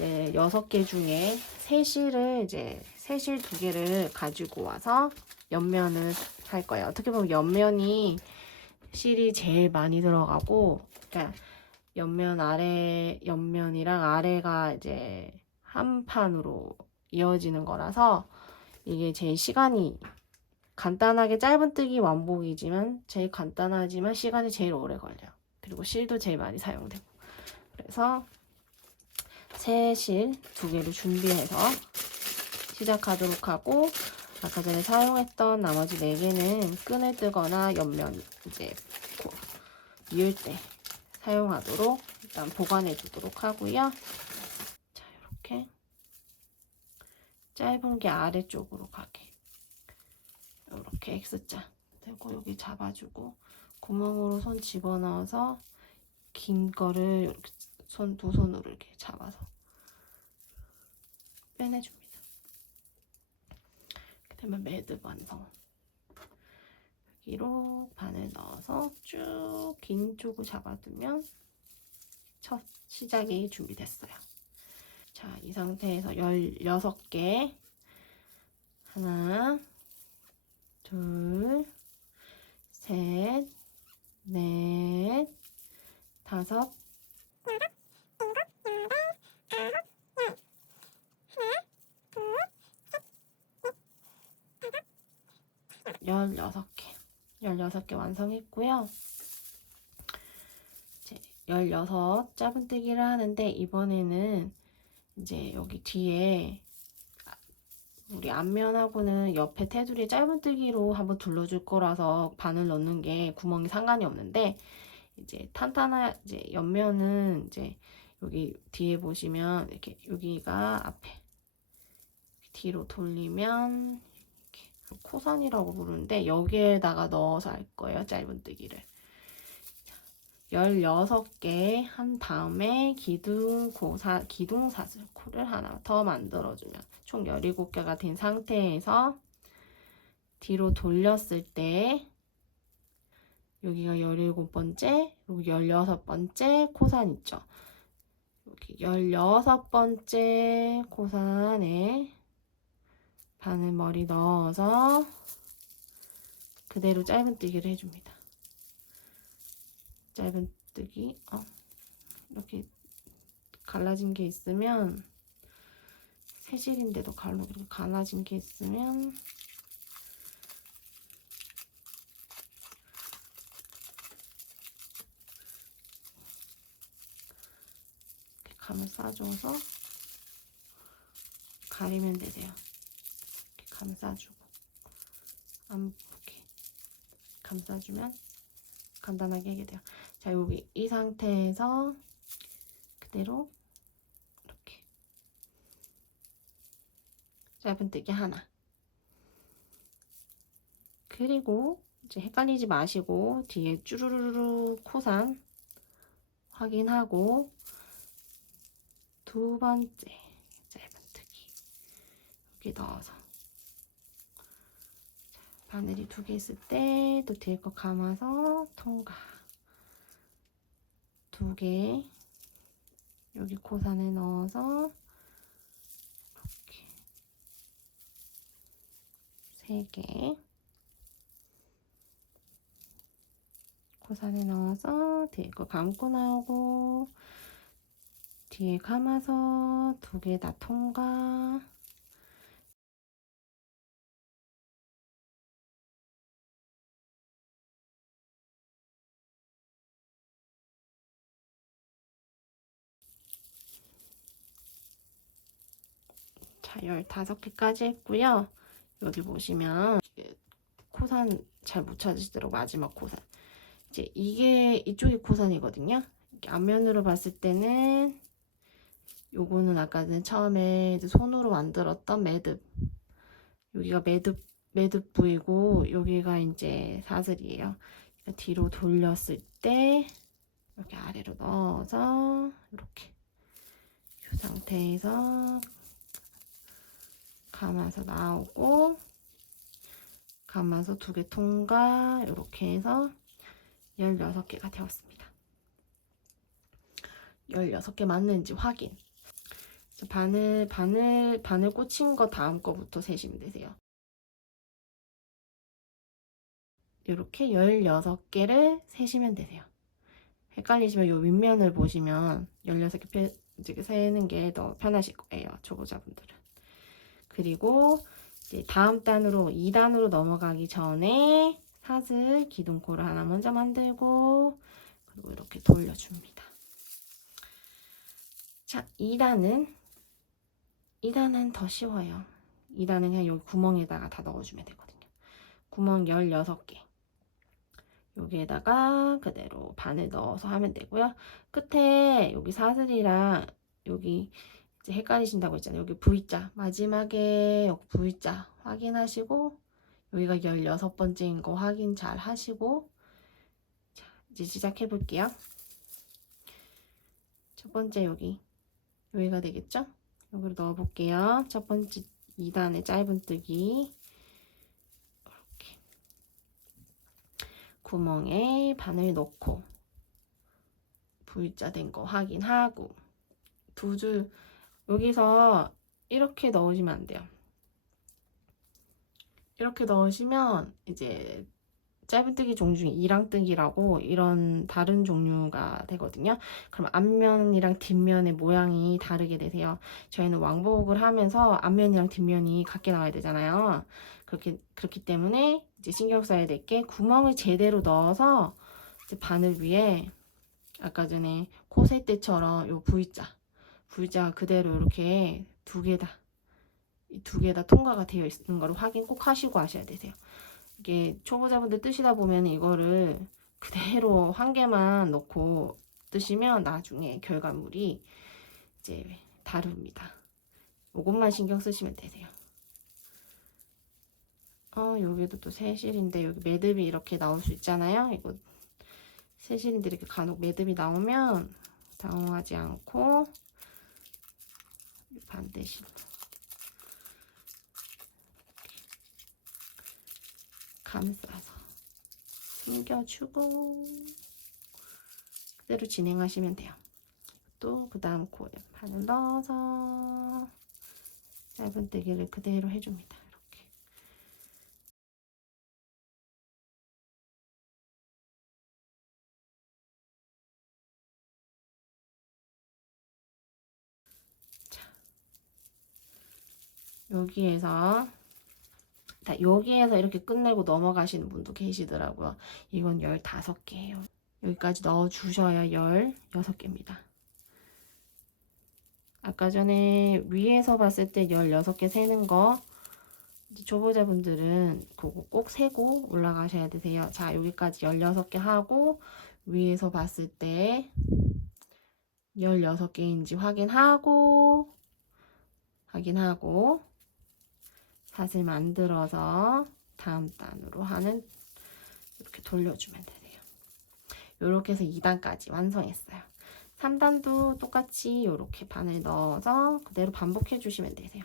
이제 6개 중에 새실을 이제 새실 2개를 가지고 와서 옆면을 할 거예요. 어떻게 보면 옆면이 실이 제일 많이 들어가고, 그러니까 옆면이랑 아래가 이제 한 판으로 이어지는 거라서 이게 제일 시간이 간단하게 짧은뜨기 완복이지만 제일 간단하지만 시간이 제일 오래 걸려요. 그리고 실도 제일 많이 사용되고. 그래서 새 실 2개를 준비해서 시작하도록 하고, 아까 전에 사용했던 나머지 4개는 끈을 뜨거나 옆면 이제 이을 때 사용하도록 일단 보관해 두도록 하고요. 자, 이렇게 짧은 게 아래쪽으로 가게 이렇게 X자 되고, 여기 잡아주고 구멍으로 손 집어넣어서 긴 거를 이렇게 두 손으로 이렇게 잡아서 빼내줍니다. 이렇게 되면 매듭 완성. 여기로 바늘 넣어서 쭉 긴 쪽을 잡아두면 첫 시작이 준비됐어요. 자, 이 상태에서 16개, 하나, 둘, 셋, 넷, 다섯, 16개 완성했고요. 이제 16 짧은뜨기를 하는데, 이번에는 이제 여기 뒤에 우리 앞면하고는 옆에 테두리 짧은뜨기로 한번 둘러줄 거라서 바늘 넣는 게 구멍이 상관이 없는데, 이제 탄탄한 이제 옆면은 이제 여기 뒤에 보시면 이렇게 여기가 앞에 뒤로 돌리면 이렇게 코선이라고 부르는데, 여기에다가 넣어서 할 거예요, 짧은뜨기를. 16개 한 다음에 기둥사슬 코를 하나 더 만들어주면 총 17개가 된 상태에서 뒤로 돌렸을 때 여기가 17번째, 그리고 16번째 코산 있죠. 여기 16번째 코산에 바늘머리 넣어서 그대로 짧은뜨기를 해줍니다. 짧은뜨기, 이렇게 갈라진 게 있으면, 새실인데도 이렇게 갈라진 게 있으면 이렇게 감을 싸줘서 가리면 되세요. 이렇게 감싸주고, 이렇게 감싸주면 간단하게 하게 돼요. 자, 여기 이 상태에서 그대로 이렇게 짧은뜨기 하나. 그리고 이제 헷갈리지 마시고 뒤에 쭈루루루 코산 확인하고, 2번째 짧은뜨기 여기 넣어서, 바늘이 2개 있을 때 또 뒤에 거 감아서 통과. 2개 여기 코산에 넣어서 이렇게 3개 코산에 넣어서 뒤에 거 감고 나오고, 뒤에 감아서 2개 다 통과. 자, 15개까지 했고요. 여기 보시면 코산 잘 못 찾으시더라고, 마지막 코산. 이제 이게 이쪽이 코산이거든요. 이렇게 앞면으로 봤을 때는 요거는 아까는 처음에 손으로 만들었던 매듭, 여기가 매듭 부위고, 여기가 이제 사슬이에요. 그러니까 뒤로 돌렸을 때 이렇게 아래로 넣어서 이렇게 이 상태에서 감아서 나오고, 감아서 2개 통과. 이렇게 해서 16개가 되었습니다. 16개 맞는지 확인. 바늘 꽂힌 거 다음 거부터 세시면 되세요. 이렇게 16개를 세시면 되세요. 헷갈리시면 이 윗면을 보시면 16개 이제 세는 게 더 편하실 거예요, 초보자분들은. 그리고 이제 다음 단으로 2단으로 넘어가기 전에 사슬 기둥코를 하나 먼저 만들고 그리고 이렇게 돌려줍니다. 자, 2단은 더 쉬워요. 2단은 그냥 여기 구멍에다가 다 넣어주면 되거든요. 구멍 16개. 여기에다가 그대로 바늘 넣어서 하면 되고요. 끝에 여기 사슬이랑 여기 이제 헷갈리신다고 했잖아요. 여기 V자 마지막에 여기 V자 확인하시고 여기가 16번째인 거 확인 잘 하시고 자, 이제 시작해 볼게요. 첫 번째 여기가 되겠죠? 여기로 넣어 볼게요. 첫 번째 2단의 짧은뜨기 이렇게 구멍에 바늘 넣고 V자 된 거 확인하고 두 줄 여기서 이렇게 넣으시면 안 돼요. 이렇게 넣으시면 이제 짧은뜨기 종류 중에 이랑뜨기라고 이런 다른 종류가 되거든요. 그럼 앞면이랑 뒷면의 모양이 다르게 되세요. 저희는 왕복을 하면서 앞면이랑 뒷면이 같게 나와야 되잖아요. 그렇기 때문에 이제 신경 써야 될 게 구멍을 제대로 넣어서 이제 바늘 위에 아까 전에 코 셀 때처럼 요 V자 그대로 이렇게 두 개 다 통과가 되어 있는 걸 확인 꼭 하시고 하셔야 되세요. 이게 초보자분들 뜨시다 보면 이거를 그대로 한 개만 넣고 뜨시면 나중에 결과물이 이제 다릅니다. 이것만 신경 쓰시면 되세요. 여기도 또 새실인데 여기 매듭이 이렇게 나올 수 있잖아요. 이거 새실인데 이렇게 간혹 매듭이 나오면 당황하지 않고 반대실로 감싸서 숨겨주고 그대로 진행하시면 돼요. 또 그 다음 코에 바늘 넣어서 짧은뜨기를 그대로 해줍니다. 이렇게. 자, 여기에서 이렇게 끝내고 넘어가시는 분도 계시더라고요. 이건 15개예요. 여기까지 넣어주셔야 16개입니다. 아까 전에 위에서 봤을 때 16개 세는 거 초보자분들은 그거 꼭 세고 올라가셔야 되세요. 자, 여기까지 16개 하고 위에서 봤을 때 16개인지 확인하고 사슬 만들어서 다음 단으로 하는 이렇게 돌려주면 되세요. 이렇게 해서 2단까지 완성했어요. 3단도 똑같이 이렇게 바늘 넣어서 그대로 반복해 주시면 되세요.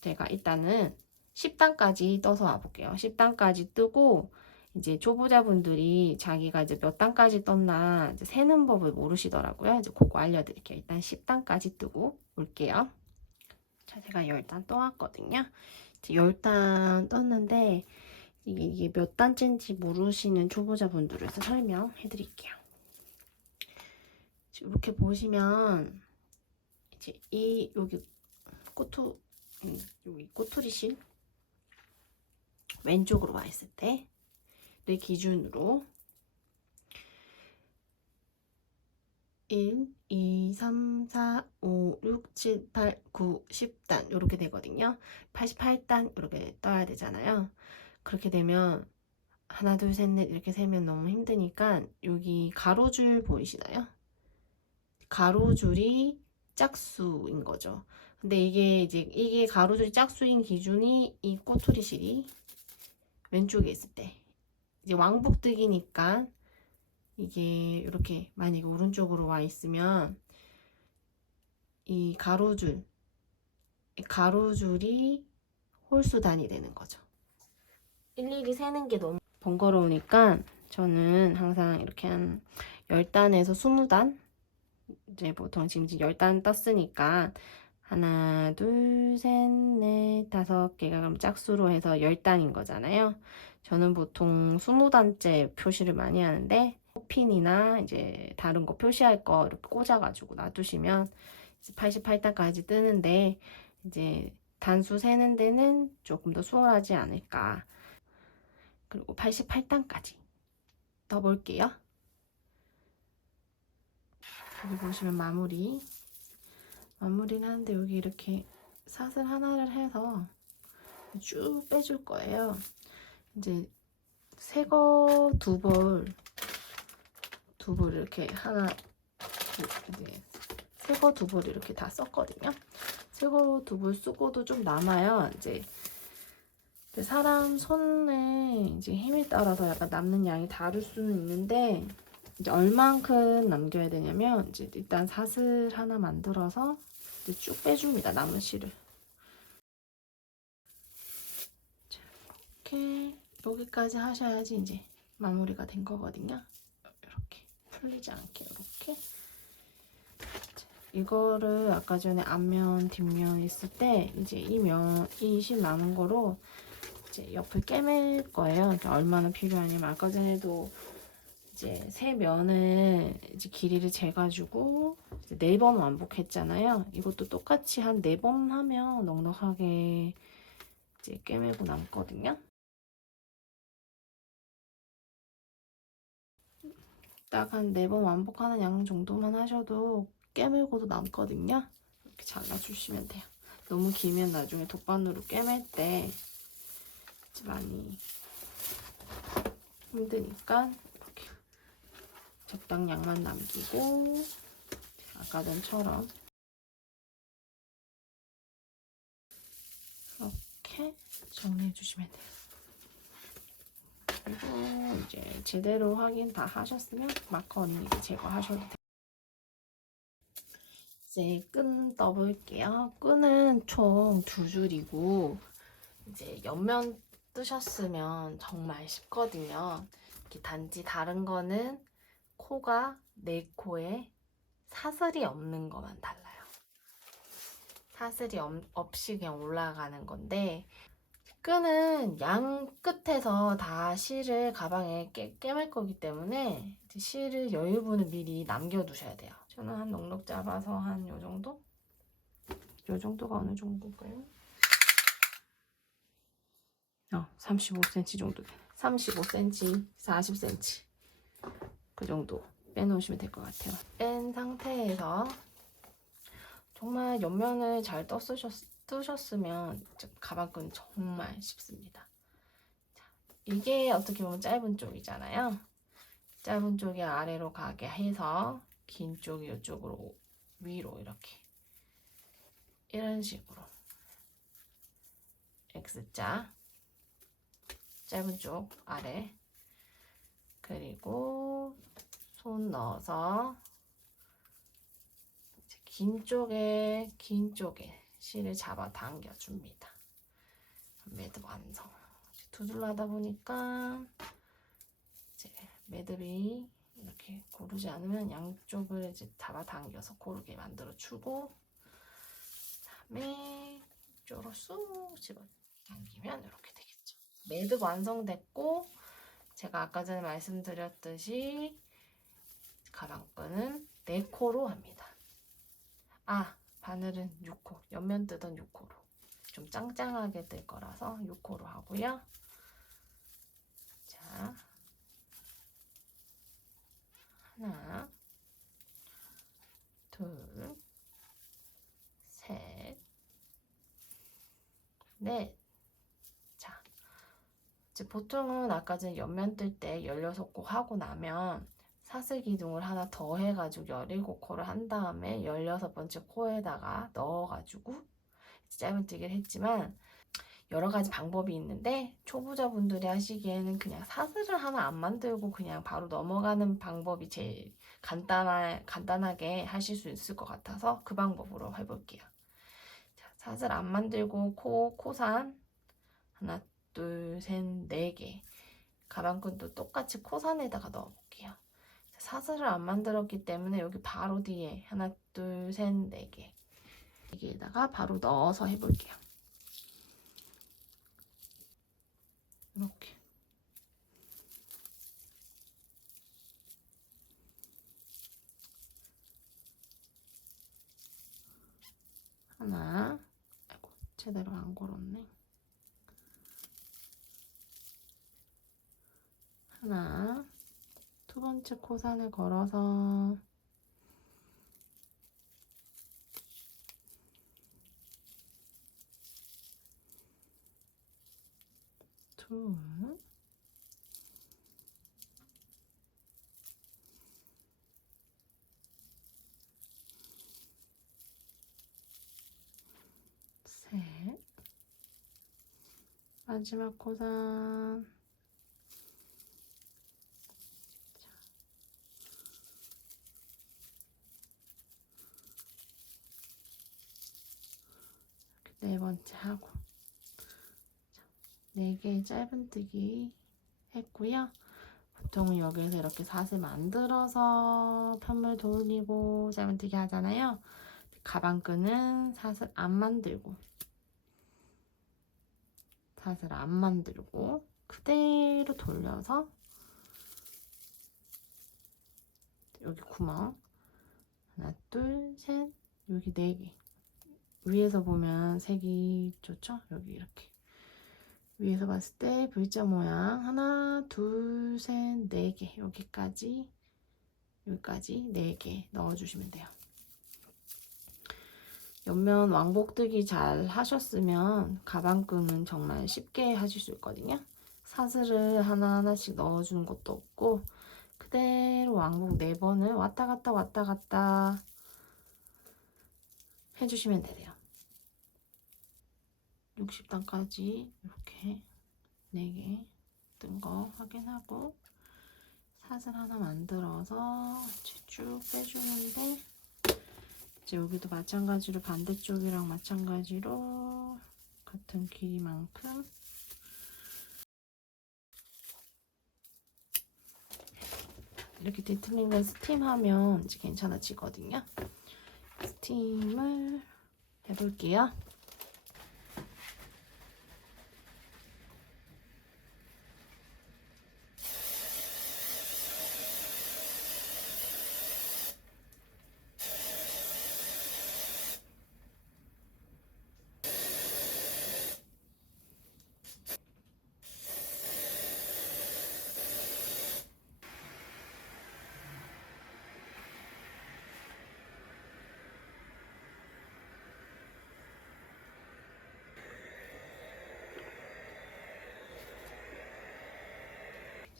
제가 일단은 10단까지 떠서 와볼게요. 10단까지 뜨고 이제 초보자분들이 자기가 이제 몇 단까지 떴나 이제 세는 법을 모르시더라고요. 이제 그거 알려드릴게요. 일단 10단까지 뜨고 올게요. 자, 제가 10단 떠왔거든요. 이제 10단 떴는데 이게 몇 단째인지 모르시는 초보자분들을 위해서 설명해 드릴게요. 이렇게 보시면 이제 여기 여기 꼬투리실 왼쪽으로 와 있을 때를 기준으로 1, 2, 3, 4, 5, 6, 7, 8, 9, 10단 이렇게 되거든요. 88단 이렇게 떠야 되잖아요. 그렇게 되면 하나, 둘, 셋, 넷 이렇게 세면 너무 힘드니까 여기 가로줄 보이시나요? 가로줄이 짝수인 거죠. 근데 이게 가로줄이 짝수인 기준이 이 꼬투리실이 왼쪽에 있을 때 이제 왕복뜨기니까 이게 이렇게 만약에 오른쪽으로 와 있으면 이 가로줄이 홀수단이 되는 거죠. 일일이 세는 게 너무 번거로우니까 저는 항상 이렇게 한 10단에서 20단 이제 보통 지금 10단 떴으니까 하나, 둘, 셋, 넷, 5개가 그럼 짝수로 해서 10단인 거잖아요. 저는 보통 20단째 표시를 많이 하는데 핀이나 이제 다른 거 표시할 거 이렇게 꽂아가지고 놔두시면 88단까지 뜨는데 이제 단수 세는 데는 조금 더 수월하지 않을까. 그리고 88단까지 떠볼게요. 여기 보시면 마무리를 하는데 여기 이렇게 사슬 하나를 해서 쭉 빼줄 거예요. 이제 새거 두 벌 이렇게 하나 이제 새거 두 벌 이렇게 다 썼거든요. 새거 두 벌 쓰고도 좀 남아요. 이제 사람 손에 이제 힘에 따라서 약간 남는 양이 다를 수는 있는데 이제 얼만큼 남겨야 되냐면 이제 일단 사슬 하나 만들어서 이제 쭉 빼줍니다. 남은 실을. 자, 이렇게 여기까지 하셔야지 이제 마무리가 된 거거든요. 이렇게 풀리지 않게 이렇게. 이거를 아까 전에 앞면 뒷면 있을 때 이제 이 실 남은 거로 이제 옆을 꿰맬 거예요. 그러니까 얼마나 필요하냐면 아까 전에도 이제 세 면을 이제 길이를 재가지고 4번 완복했잖아요. 이것도 똑같이 한 4번 하면 넉넉하게 이제 꿰매고 남거든요. 딱 한 4번 완복하는 양 정도만 하셔도 꿰매고도 남거든요. 이렇게 잘라주시면 돼요. 너무 길면 나중에 돗바늘로 꿰맬 때 많이 힘드니까 이렇게 적당량만 남기고 아까 전처럼 이렇게 정리해 주시면 돼요. 그리고 이제 제대로 확인 다 하셨으면 마커 언니 제거하셔도 돼요. 이제 끈 떠볼게요. 끈은 총 2줄이고 이제 옆면 뜨셨으면 정말 쉽거든요. 이렇게 단지 다른 거는 코가 4코에 사슬이 없는 것만 달라요. 사슬이 없이 그냥 올라가는 건데 끈은 양 끝에서 다 실을 가방에 꿰맬 거기 때문에 실을 여유분을 미리 남겨두셔야 돼요. 저는 한 넉넉 잡아서 한 요 정도? 요 정도가 어느 정도일까요? 35cm 정도. 35cm, 40cm 그 정도 빼놓으시면 될 것 같아요. 뺀 상태에서 정말 옆면을 잘 뜨셨으면 가방끈 정말 쉽습니다. 자, 이게 어떻게 보면 짧은 쪽이잖아요. 짧은 쪽이 아래로 가게 해서 긴 쪽이 이쪽으로 위로 이렇게 이런 식으로 X자 짧은 쪽 아래 그리고 손 넣어서 긴 쪽에 실을 잡아 당겨 줍니다. 매듭 완성. 두들라다 보니까 이제 매듭이 이렇게 고르지 않으면 양쪽을 이제 잡아 당겨서 고르게 만들어 주고 그다음에 이쪽으로 쑥 집어 당기면 이렇게 되겠죠. 매듭 완성됐고 제가 아까 전에 말씀드렸듯이 가방끈은 4코로 합니다. 바늘은 6코, 옆면 뜨던 6코로 좀 짱짱하게 뜰 거라서 6코로 하고요. 자, 하나, 둘, 셋, 넷. 자, 이제 보통은 아까 전에 옆면 뜰 때 16코 하고 나면 사슬 기둥을 하나 더 해가지고 17코를 한 다음에 16번째 코에다가 넣어가지고 짧은뜨기를 했지만 여러 가지 방법이 있는데 초보자분들이 하시기에는 그냥 사슬을 하나 안 만들고 그냥 바로 넘어가는 방법이 제일 간단하게 하실 수 있을 것 같아서 그 방법으로 해볼게요. 자, 사슬 안 만들고 코산 하나, 둘, 셋, 4개 가방끈도 똑같이 코산에다가 넣어볼게요. 사슬을 안 만들었기 때문에 여기 바로 뒤에 하나, 둘, 셋, 네 개. 여기에다가 바로 넣어서 해볼게요. 이렇게. 하나. 아이고, 제대로 안 걸었네. 하나. 두 번째 코산을 걸어서 둘. 셋. 마지막 코산. 네 번째 하고 4개의 짧은뜨기 했고요. 보통 여기에서 이렇게 사슬 만들어서 편물 돌리고 짧은뜨기 하잖아요. 가방끈은 사슬 안 만들고 그대로 돌려서 여기 구멍 하나, 둘, 셋, 여기 4개. 위에서 보면 색이 좋죠? 여기 이렇게 위에서 봤을 때 V자 모양 하나, 둘, 셋, 4개. 여기까지 4개 넣어주시면 돼요. 옆면 왕복뜨기 잘 하셨으면 가방끈은 정말 쉽게 하실 수 있거든요. 사슬을 하나하나씩 넣어주는 것도 없고 그대로 왕복 4번을 왔다 갔다 해주시면 돼요. 60단까지 이렇게 4개 뜬 거 확인하고 사슬 하나 만들어서 쭉 빼주는데 이제 여기도 마찬가지로 반대쪽이랑 마찬가지로 같은 길이만큼 이렇게 뒤틀린 스팀하면 이제 괜찮아지거든요. 스팀을 해볼게요.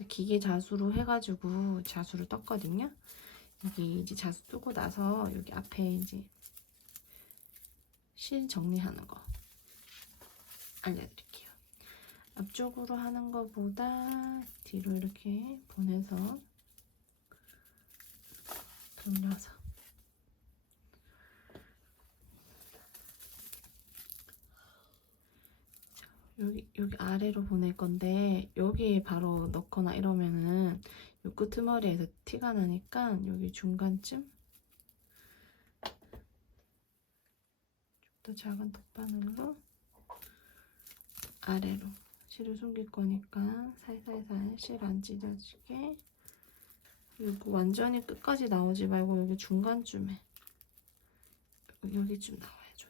기계 자수로 해가지고 자수를 떴거든요. 여기 이제 자수 뜨고 나서 여기 앞에 이제 실 정리하는 거 알려드릴게요. 앞쪽으로 하는 것보다 뒤로 이렇게 보내서 돌려서 여기 아래로 보낼 건데 여기 바로 넣거나 이러면은 요 끄트머리에서 티가 나니까 여기 중간쯤 좀 더 작은 톱바늘로 아래로 실을 숨길 거니까 살살살 실 안 찢어지게 그리고 완전히 끝까지 나오지 말고 여기 중간쯤에 여기쯤 나와야죠.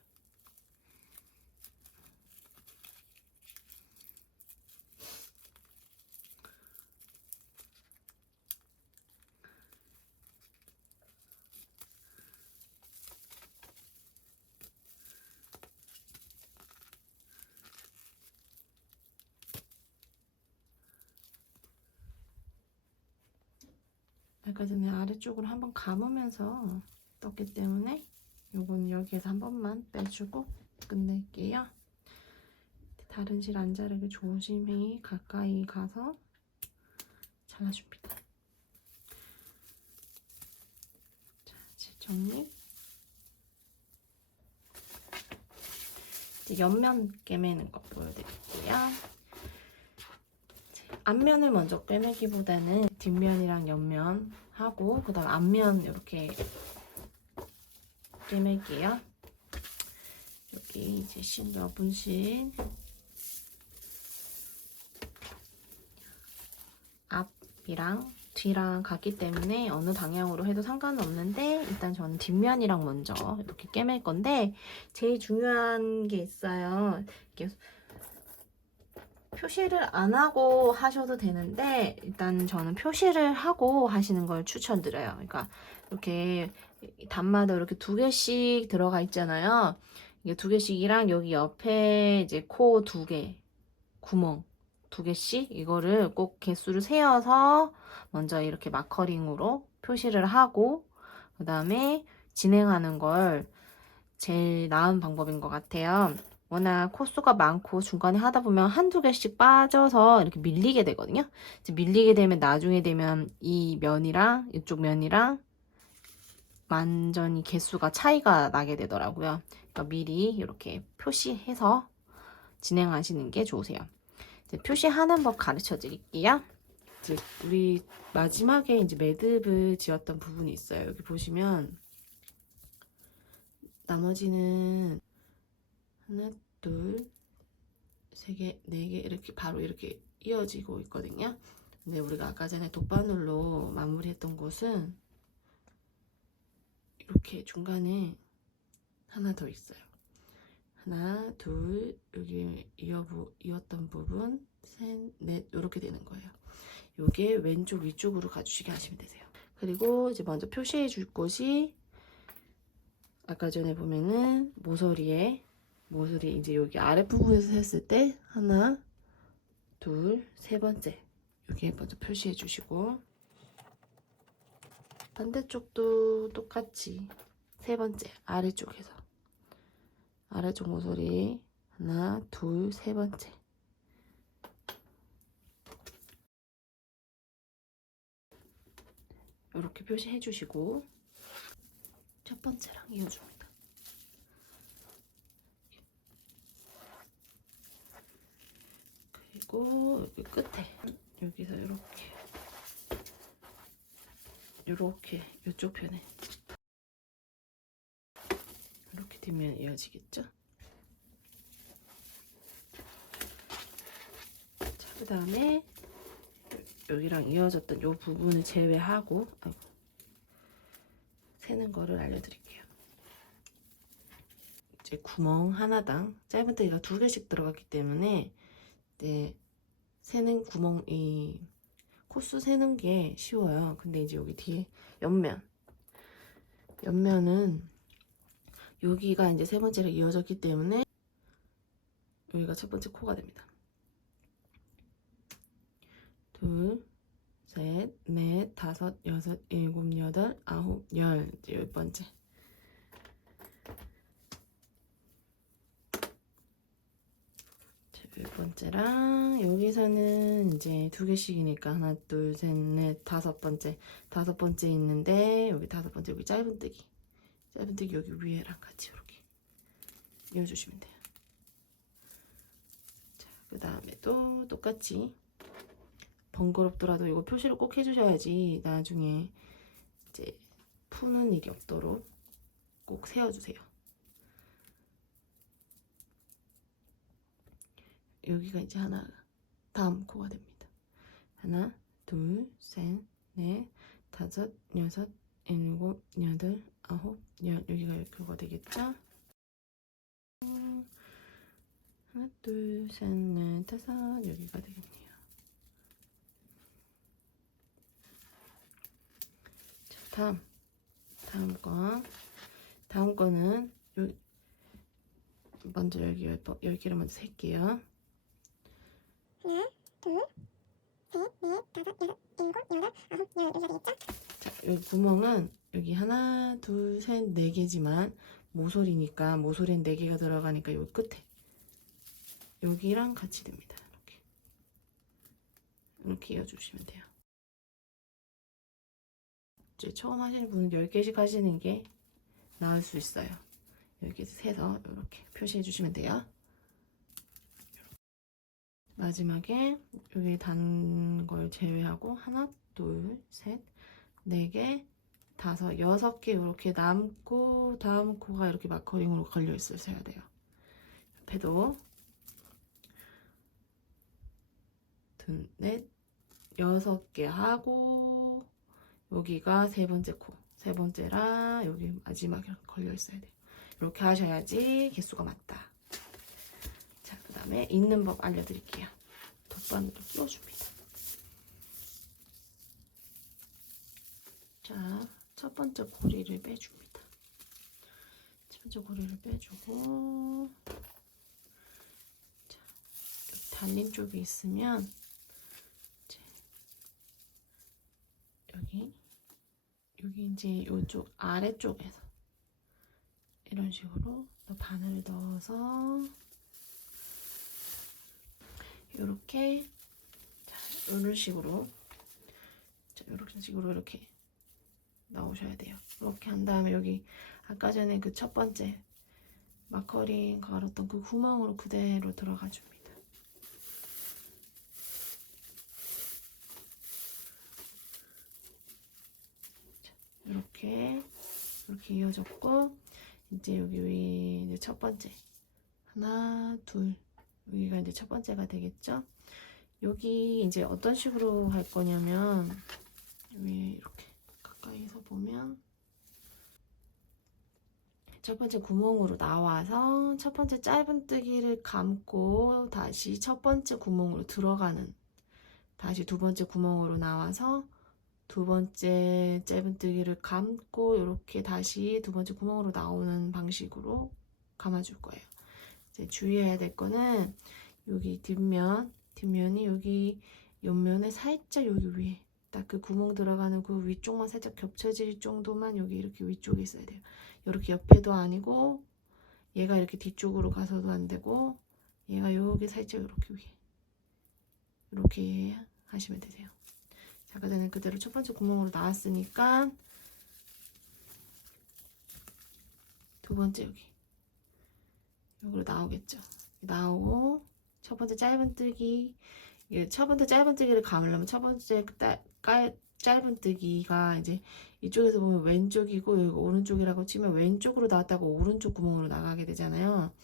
아까 전에 아래쪽으로 한번 감으면서 떴기 때문에 요건 여기에서 한 번만 빼주고 끝낼게요. 다른 실 안 자르게 조심히 가까이 가서 잘라줍니다. 자, 실 정리. 이제 옆면 꿰매는 거 보여드릴게요. 앞면을 먼저 꿰매기보다는 뒷면이랑 옆면 하고 그 다음 앞면 이렇게 꿰맬게요. 여기 이제 신 여분신 앞이랑 뒤랑 같기 때문에 어느 방향으로 해도 상관은 없는데 일단 저는 뒷면이랑 먼저 이렇게 꿰맬 건데 제일 중요한 게 있어요. 이렇게 표시를 안 하고 하셔도 되는데 일단 저는 표시를 하고 하시는 걸 추천드려요. 그러니까 이렇게 단마다 이렇게 2개씩 들어가 있잖아요. 이게 2개씩이랑 여기 옆에 이제 코 2개, 구멍 2개씩 이거를 꼭 개수를 세어서 먼저 이렇게 마커링으로 표시를 하고 그 다음에 진행하는 걸 제일 나은 방법인 것 같아요. 워낙 코수가 많고 중간에 하다 보면 한두 개씩 빠져서 이렇게 밀리게 되거든요. 이제 밀리게 되면 나중에 되면 이 면이랑 이쪽 면이랑 완전히 개수가 차이가 나게 되더라고요. 그러니까 미리 이렇게 표시해서 진행하시는 게 좋으세요. 이제 표시하는 법 가르쳐 드릴게요. 이제 우리 마지막에 이제 매듭을 지었던 부분이 있어요. 여기 보시면 나머지는 하나, 둘, 세 개, 네 개 이렇게 바로 이렇게 이어지고 있거든요. 근데 우리가 아까 전에 돗바늘로 마무리했던 곳은 이렇게 중간에 하나 더 있어요. 하나, 둘, 여기 이었던 부분, 셋, 넷 이렇게 되는 거예요. 이게 왼쪽 위쪽으로 가주시게 하시면 되세요. 그리고 이제 먼저 표시해 줄 곳이 아까 전에 보면은 모서리 이제 여기 아랫부분에서 했을 때 하나, 둘, 세 번째 여기 먼저 표시해 주시고 반대쪽도 똑같이 세 번째 아래쪽에서 아래쪽 모서리 하나, 둘, 세 번째 이렇게 표시해 주시고 첫 번째랑 이어줍니다. 그리고 여기 끝에 여기서 이렇게 이쪽 편에 이렇게 뒷면 이어지겠죠? 자, 그 다음에 여기랑 이어졌던 이 부분을 제외하고 세는 거를 알려드릴게요. 이제 구멍 하나당 짧은뜨기가 2개씩 들어갔기 때문에 이제 세는 구멍이 코수 세는 게 쉬워요. 근데 이제 여기 뒤에 옆면은 여기가 이제 세 번째로 이어졌기 때문에 여기가 첫 번째 코가 됩니다. 둘, 셋, 넷, 다섯, 여섯, 일곱, 여덟, 아홉, 열. 이제 10번째. 자, 10번째랑 여기서는 이제 2개씩이니까 하나, 둘, 셋, 넷, 5번째. 5번째 있는데 여기 5번째 여기 짧은뜨기 여기 위에랑 같이 이렇게 이어주시면 돼요. 자, 그 다음에도 똑같이 번거롭더라도 이거 표시를 꼭 해주셔야지 나중에 이제 푸는 일이 없도록 꼭 세워주세요. 여기가 이제 하나 다음 코가 됩니다. 하나, 둘, 셋, 넷, 다섯, 여섯, 일곱, 여덟, 아홉, 열. 여기가 이렇게가 되겠죠? 하나, 둘, 셋, 넷, 다섯. 여기가 되겠네요. 자, 다음 거는 먼저 여기 10개를 먼저 셀게요. 하나, 둘, 셋, 넷, 다섯, 여섯, 일곱, 여덟, 아홉, 열 이렇게 되겠죠? 자, 여기 구멍은 여기 하나, 둘, 셋, 4개지만 모서리니까 모서리는 4개가 들어가니까 요 끝에 여기랑 같이 됩니다. 이렇게 이어주시면 돼요. 이제 처음 하시는 분은 10개씩 하시는 게 나을 수 있어요. 여기서 세서 이렇게 표시해 주시면 돼요. 마지막에 여기 단 걸 제외하고 하나, 둘, 셋, 4개, 5, 6개 이렇게 남고 다음 코가 이렇게 마커링으로 걸려 있어서 해야 돼요. 옆에도 둘, 넷, 6개 하고 여기가 세 번째 코, 세 번째랑 여기 마지막에 걸려 있어야 돼요. 이렇게 하셔야지 개수가 맞다. 자, 그 다음에 있는 법 알려드릴게요. 덧바늘을 끼워줍니다. 자, 첫 번째 고리를 빼줍니다. 첫 번째 고리를 빼주고, 자, 여기 달린 쪽이 있으면 이제 여기 이제 이쪽 아래쪽에서 이런 식으로 바늘을 넣어서 이렇게, 자, 이런 식으로, 자, 이렇게 식으로 이렇게 나오셔야 돼요. 이렇게 한 다음에 여기 아까 전에 그 첫 번째 마커링 걸었던 그 구멍으로 그대로 들어가 줍니다. 자, 이렇게 이어졌고, 이제 여기 위 이제 첫 번째 하나, 둘, 여기가 이제 첫 번째가 되겠죠? 여기 이제 어떤 식으로 할 거냐면 여기 이렇게 가까이서 보면 첫 번째 구멍으로 나와서 첫 번째 짧은뜨기를 감고 다시 첫 번째 구멍으로 들어가는, 다시 두 번째 구멍으로 나와서 두 번째 짧은뜨기를 감고 이렇게 다시 두 번째 구멍으로 나오는 방식으로 감아줄 거예요. 이제 주의해야 될 거는 여기 뒷면이 여기 옆면에 살짝 여기 위에 딱 그 구멍 들어가는 그 위쪽만 살짝 겹쳐질 정도만 여기 이렇게 위쪽에 있어야 돼요. 이렇게 옆에도 아니고 얘가 이렇게 뒤쪽으로 가서도 안 되고 얘가 여기 살짝 이렇게 위에 이렇게 하시면 되세요. 자, 그다음에 그대로 첫 번째 구멍으로 나왔으니까 두 번째 여기로 나오겠죠. 나오고 첫 번째 짧은뜨기, 첫 번째 짧은뜨기를 감으려면 첫 번째 짧은뜨기가 이제 이쪽에서 보면 왼쪽이고 여기 오른쪽이라고 치면 왼쪽으로 나왔다가 오른쪽 구멍으로 나가게 되잖아요.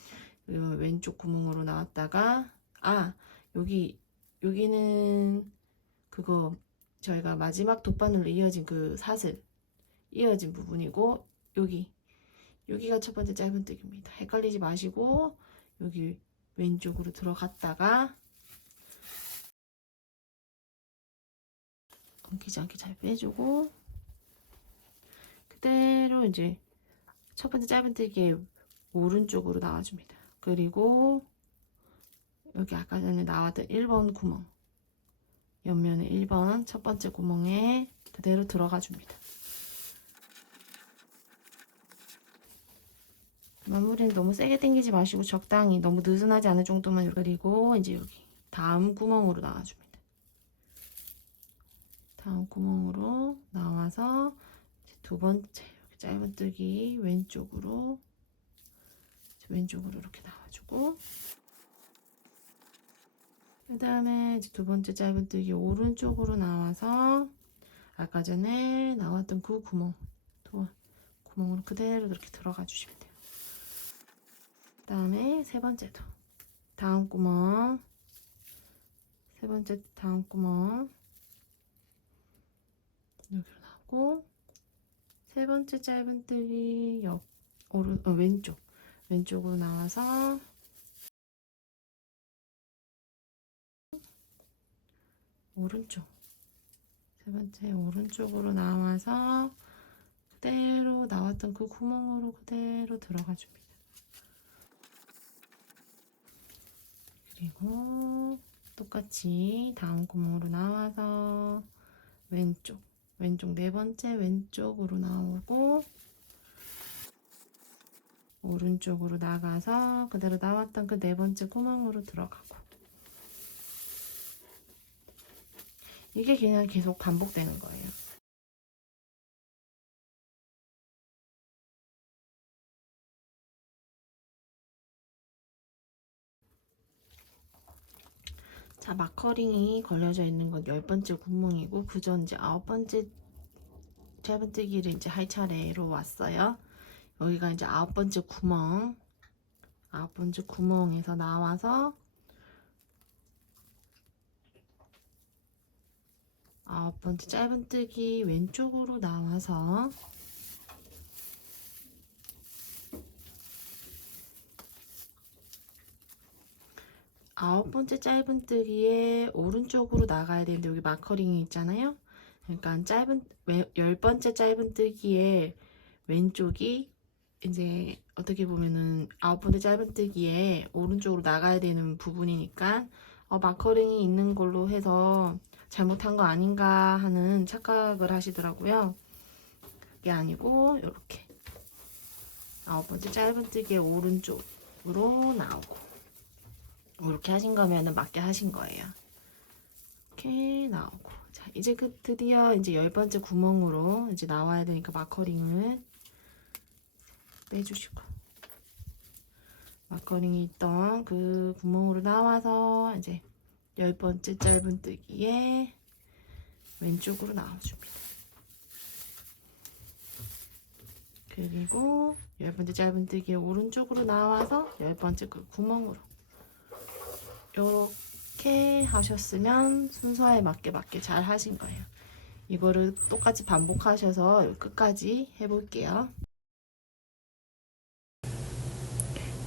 왼쪽 구멍으로 나왔다가 여기는 그거 저희가 마지막 돗바늘로 이어진 그 사슬 이어진 부분이고 여기가 첫 번째 짧은뜨기입니다. 헷갈리지 마시고 여기 왼쪽으로 들어갔다가 엉키지 않게 잘 빼주고 그대로 이제 첫 번째 짧은뜨기의 오른쪽으로 나와줍니다. 그리고 여기 아까 전에 나왔던 1번 구멍, 옆면에 1번 첫 번째 구멍에 그대로 들어가 줍니다. 마무리는 너무 세게 당기지 마시고 적당히, 너무 느슨하지 않을 정도만. 그리고 이제 여기 다음 구멍으로 나와줍니다. 다음 구멍으로 나와서 두 번째 여기 짧은뜨기 왼쪽으로 이렇게 나와주고, 그 다음에 이제 두 번째 짧은뜨기 오른쪽으로 나와서 아까 전에 나왔던 그 구멍으로 그대로 이렇게 들어가 주시면 돼요. 그 다음에 세 번째도 다음 구멍, 세 번째 다음 구멍 여기로 나오고, 세 번째 짧은뜨기 왼쪽으로 나와서 오른쪽, 세 번째 오른쪽으로 나와서 그대로 나왔던 그 구멍으로 그대로 들어가 줍니다. 그리고 똑같이 다음 구멍으로 나와서 왼쪽 네 번째 왼쪽으로 나오고 오른쪽으로 나가서 그대로 나왔던 그 네 번째 구멍으로 들어가고, 이게 그냥 계속 반복되는 거예요. 자, 마커링이 걸려져 있는 건 10번째 구멍이고, 그전 이제 9번째 짧은뜨기를 이제 할 차례로 왔어요. 여기가 이제 9번째 구멍, 9번째 구멍에서 나와서 9번째 짧은뜨기 왼쪽으로 나와서 9번째 짧은뜨기에 오른쪽으로 나가야 되는데 여기 마커링이 있잖아요. 그러니까 10번째 짧은뜨기에 왼쪽이 이제 어떻게 보면은 9번째 짧은뜨기에 오른쪽으로 나가야 되는 부분이니까 마커링이 있는 걸로 해서 잘못한 거 아닌가 하는 착각을 하시더라고요. 그게 아니고 이렇게 9번째 짧은뜨기의 오른쪽으로 나오고 이렇게 하신 거면은 맞게 하신 거예요. 이렇게 나오고, 자 이제 드디어 이제 10번째 구멍으로 이제 나와야 되니까 마커링을 빼주시고, 마커링이 있던 그 구멍으로 나와서 이제 10번째 짧은뜨기에 왼쪽으로 나와줍니다. 그리고 10번째 짧은뜨기에 오른쪽으로 나와서 10번째 그 구멍으로 이렇게 하셨으면 순서에 맞게 잘 하신 거예요. 이거를 똑같이 반복하셔서 끝까지 해볼게요.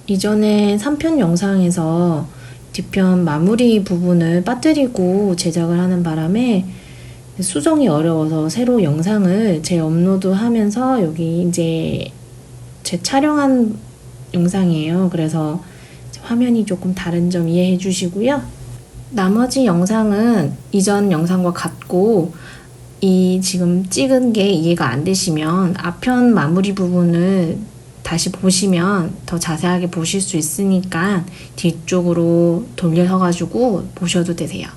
이전에 3편 영상에서 뒤편 마무리 부분을 빠뜨리고 제작을 하는 바람에 수정이 어려워서 새로 영상을 재업로드하면서 여기 이제 재촬영한 영상이에요. 그래서 화면이 조금 다른 점 이해해 주시고요. 나머지 영상은 이전 영상과 같고 이 지금 찍은 게 이해가 안 되시면 앞편 마무리 부분을 다시 보시면 더 자세하게 보실 수 있으니까 뒤쪽으로 돌려서 가지고 보셔도 되세요.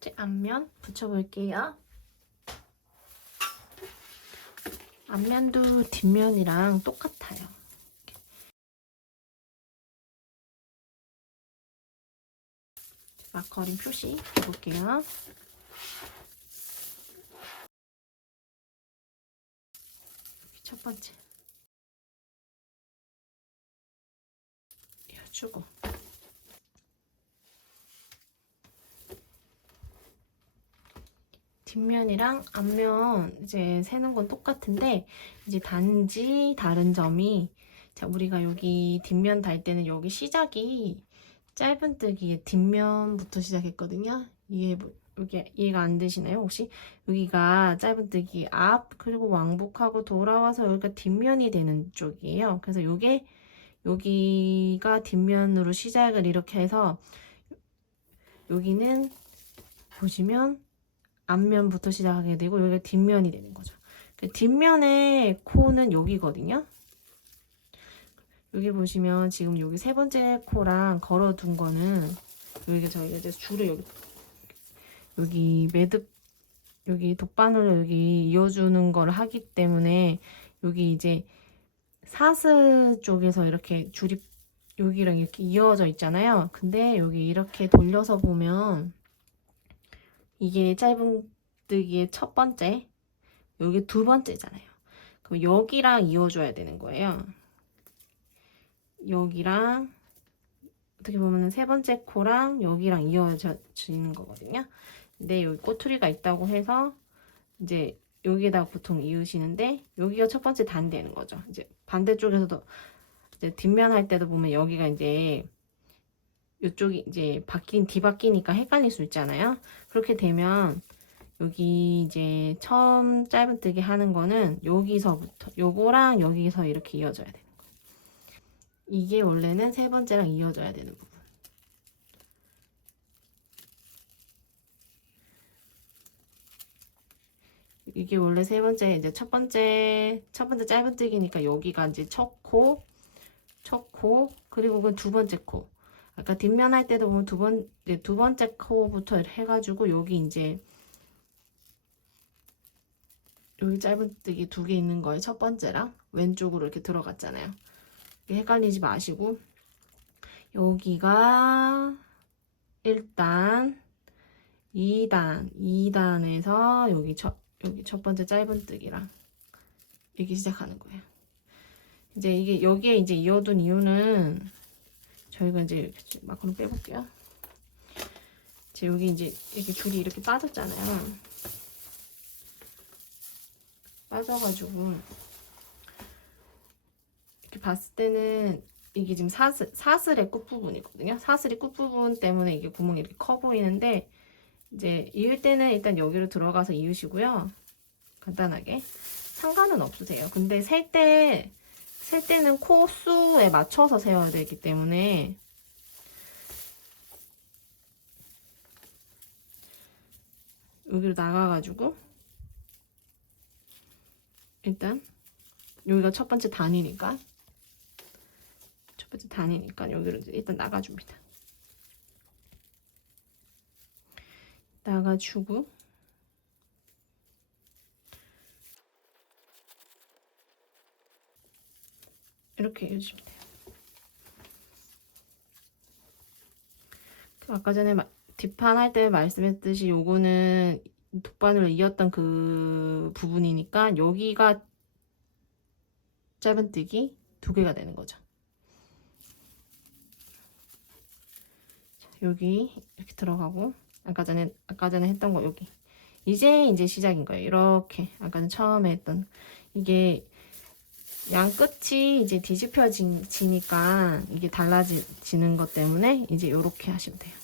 이제 앞면 붙여볼게요. 앞면도 뒷면이랑 똑같아요. 마커링 표시 해볼게요. 첫 번째 해주고, 뒷면이랑 앞면 이제 세는 건 똑같은데 이제 단지 다른 점이, 자 우리가 여기 뒷면 달 때는 여기 시작이 짧은뜨기의 뒷면부터 시작했거든요. 여기 이해가 안 되시나요 혹시? 여기가 짧은뜨기 앞 그리고 왕복하고 돌아와서 여기가 뒷면이 되는 쪽이에요. 그래서 여기가 뒷면으로 시작을 이렇게 해서 여기는 보시면 앞면부터 시작하게 되고 여기가 뒷면이 되는 거죠. 그 뒷면의 코는 여기거든요. 여기 보시면 지금 여기 세 번째 코랑 걸어둔 거는 여기 저희가 이제 줄을 여기 매듭 여기 돗바늘로 여기 이어주는 걸 하기 때문에 여기 이제 사슬 쪽에서 이렇게 줄이 여기랑 이렇게 이어져 있잖아요. 근데 여기 이렇게 돌려서 보면 이게 짧은뜨기의 첫 번째, 여기 두 번째잖아요. 그럼 여기랑 이어줘야 되는 거예요. 여기랑 어떻게 보면 세 번째 코랑 여기랑 이어지는 거거든요. 근데 여기 꼬투리가 있다고 해서 이제 여기에다가 보통 이으시는데 여기가 첫 번째 단이 되는 거죠. 이제 반대쪽에서도 이제 뒷면 할 때도 보면 여기가 이제 이쪽이 이제 뒤바뀌니까 헷갈릴 수 있잖아요. 그렇게 되면 여기 이제 처음 짧은뜨기 하는 거는 여기서부터 요거랑 여기서 이렇게 이어져야 되는 거예요. 이게 원래는 세 번째랑 이어져야 되는 부분. 이게 원래 세 번째, 이제 첫 번째 짧은뜨기니까 여기가 이제 첫 코, 그리고 그 두 번째 코. 아까 뒷면 할 때도 보면 두 번째 코부터 해가지고 여기 이제 여기 짧은뜨기 두 개 있는 거에 첫 번째랑 왼쪽으로 이렇게 들어갔잖아요. 헷갈리지 마시고 여기가 1단, 2단에서 여기 첫 번째 짧은뜨기랑 이렇게 시작하는 거예요. 이제 이게 여기에 이제 이어둔 이유는 저희가 이제 마커를 빼볼게요. 이제 여기 이제 이렇게 줄이 이렇게 빠졌잖아요. 빠져가지고 이렇게 봤을 때는 이게 지금 사슬의 끝부분이거든요. 사슬이 끝부분 때문에 이게 구멍이 이렇게 커 보이는데 이제 이을 때는 일단 여기로 들어가서 이으시고요. 간단하게 상관은 없으세요. 근데 셀 때는 코수에 맞춰서 세워야 되기 때문에 여기로 나가가지고 일단 여기가 첫 번째 단이니까 여기로 일단 나가줍니다. 나가주고 이렇게 해주시면 돼요. 아까 전에 뒷판 할 때 말씀했듯이 요거는 돗바늘로 이었던 그 부분이니까 여기가 짧은뜨기 두 개가 되는 거죠. 여기 이렇게 들어가고 아까 전에 했던 거 여기 이제 시작인 거예요. 이렇게 아까는 처음에 했던 이게 양 끝이 이제 뒤집혀지니까 이게 달라지는 것 때문에 이제 이렇게 하시면 돼요.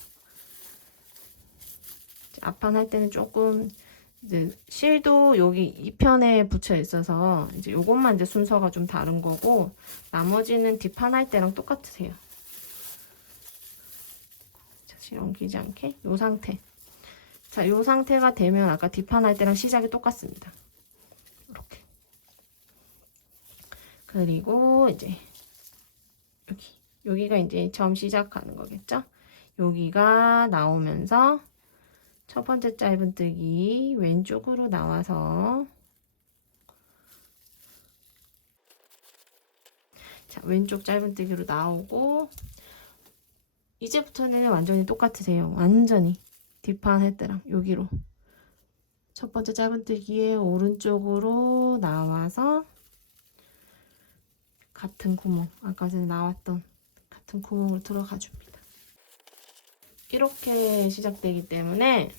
앞판 할 때는 조금 이제 실도 여기 2편에 붙여 있어서 이제 요것만 이제 순서가 좀 다른 거고 나머지는 뒷판 할 때랑 똑같으세요. 자, 실 엉키지 않게 요 상태. 자, 요 상태가 되면 아까 뒷판 할 때랑 시작이 똑같습니다. 이렇게. 그리고 이제 여기가 이제 처음 시작하는 거겠죠? 여기가 나오면서 첫 번째 짧은뜨기 왼쪽으로 나와서 자, 왼쪽 짧은뜨기로 나오고 이제부터는 완전히 똑같으세요. 완전히 뒷판 할 때랑 여기로 첫 번째 짧은뜨기에 오른쪽으로 나와서 같은 구멍, 아까 전에 나왔던 같은 구멍을 들어가 줍니다. 이렇게 시작되기 때문에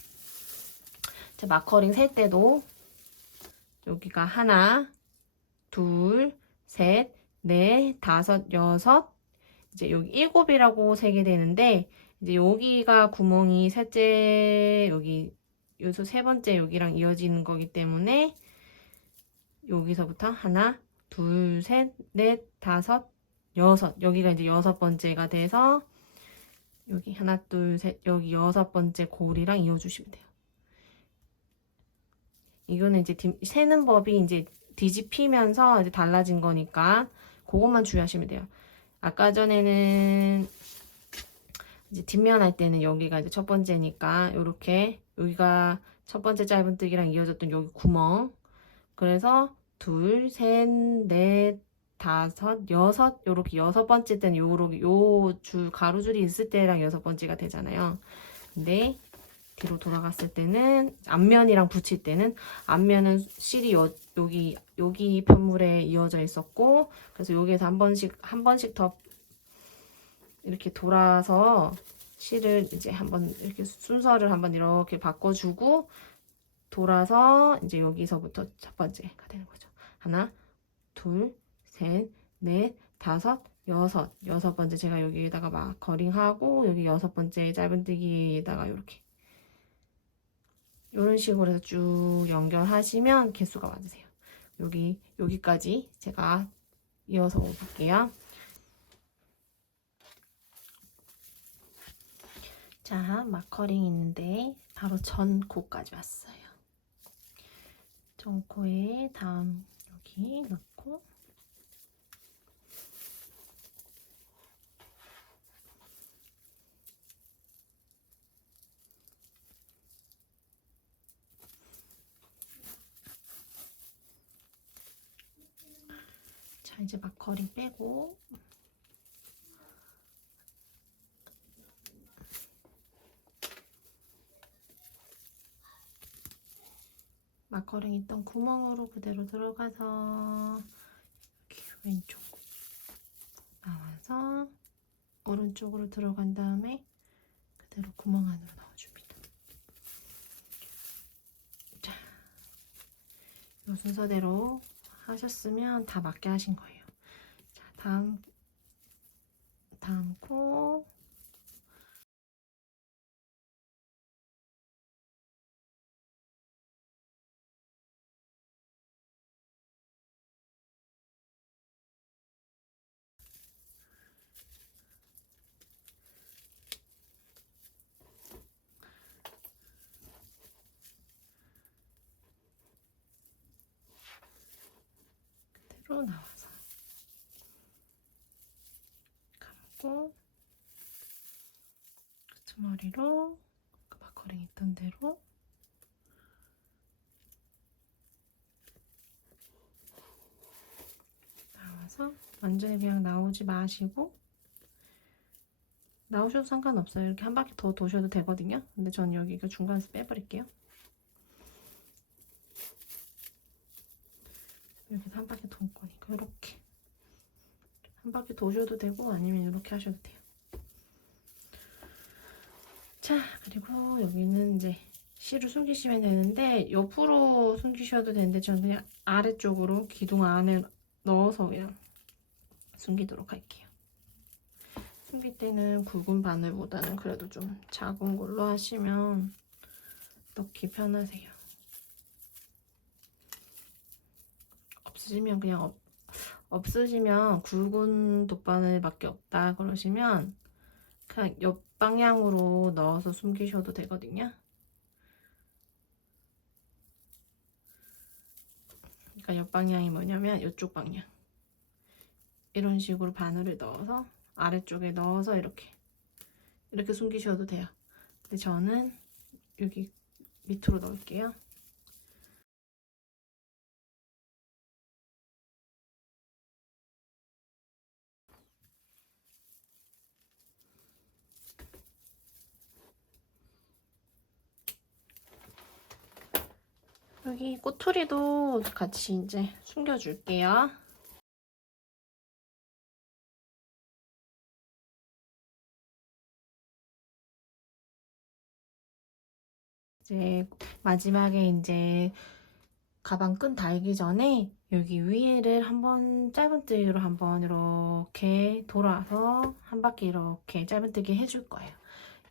마커링 셀 때도 여기가 하나, 둘, 셋, 넷, 다섯, 여섯, 이제 여기 일곱이라고 세게 되는데 이제 여기가 구멍이 셋째 여기 요소 세 번째 여기랑 이어지는 거기 때문에 여기서부터 하나, 둘, 셋, 넷, 다섯, 여섯 여기가 이제 여섯 번째가 돼서 여기 하나, 둘, 셋 여기 여섯 번째 골이랑 이어주시면 돼요. 이거는 이제 세는 법이 이제 뒤집히면서 이제 달라진 거니까 그것만 주의하시면 돼요. 아까 전에는 이제 뒷면 할 때는 여기가 이제 첫 번째니까 요렇게 여기가 첫 번째 짧은뜨기랑 이어졌던 여기 구멍 그래서 둘, 셋, 넷, 다섯, 여섯 요렇게 여섯 번째 때는 요줄 가로줄이 있을 때랑 여섯 번째가 되잖아요. 근데 뒤로 돌아갔을 때는 앞면이랑 붙일 때는 앞면은 실이 여기 편물에 이어져 있었고 그래서 여기에서 한 번씩 더 이렇게 돌아서 실을 이제 한번 이렇게 순서를 한번 이렇게 바꿔주고 돌아서 이제 여기서부터 첫 번째가 되는 거죠. 하나, 둘, 셋, 넷, 다섯, 여섯 번째 제가 여기에다가 마커링하고 여기 여섯 번째 짧은뜨기에다가 이렇게 이런 식으로 해서 쭉 연결하시면 개수가 맞으세요. 여기까지 제가 이어서 볼게요. 자, 마커링 있는데 바로 전 코까지 왔어요. 전 코에 다음 여기 넣고 자, 이제 마커링 빼고 마커링 있던 구멍으로 그대로 들어가서 이렇게 왼쪽 나와서 오른쪽으로 들어간 다음에 그대로 구멍 안으로 넣어줍니다. 자, 이 순서대로 하셨으면 다 맞게 하신 거예요. 자, 다음 코 그대로 나와서 감고 끝머리로 그 마커링 있던 대로 나와서 완전히 그냥 나오지 마시고 나오셔도 상관없어요. 이렇게 한 바퀴 더 도셔도 되거든요. 근데 전 여기가 중간에서 빼버릴게요. 여기서 한 바퀴 돌 거니까 이렇게 한 바퀴 도셔도 되고 아니면 이렇게 하셔도 돼요. 자, 그리고 여기는 이제 실을 숨기시면 되는데 옆으로 숨기셔도 되는데 저는 그냥 아래쪽으로 기둥 안에 넣어서 그냥 숨기도록 할게요. 숨길 때는 굵은 바늘보다는 그래도 좀 작은 걸로 하시면 넣기 편하세요. 없으시면 굵은 돗바늘밖에 없다 그러시면 그냥 옆 방향으로 넣어서 숨기셔도 되거든요. 그러니까 옆 방향이 뭐냐면 이쪽 방향. 이런 식으로 바늘을 넣어서 아래쪽에 넣어서 이렇게 숨기셔도 돼요. 근데 저는 여기 밑으로 넣을게요. 여기 꼬투리도 같이 이제 숨겨줄게요. 이제 마지막에 이제 가방 끈 달기 전에 여기 위에를 한번 짧은뜨기로 한번 이렇게 돌아서 한 바퀴 이렇게 짧은뜨기 해줄 거예요.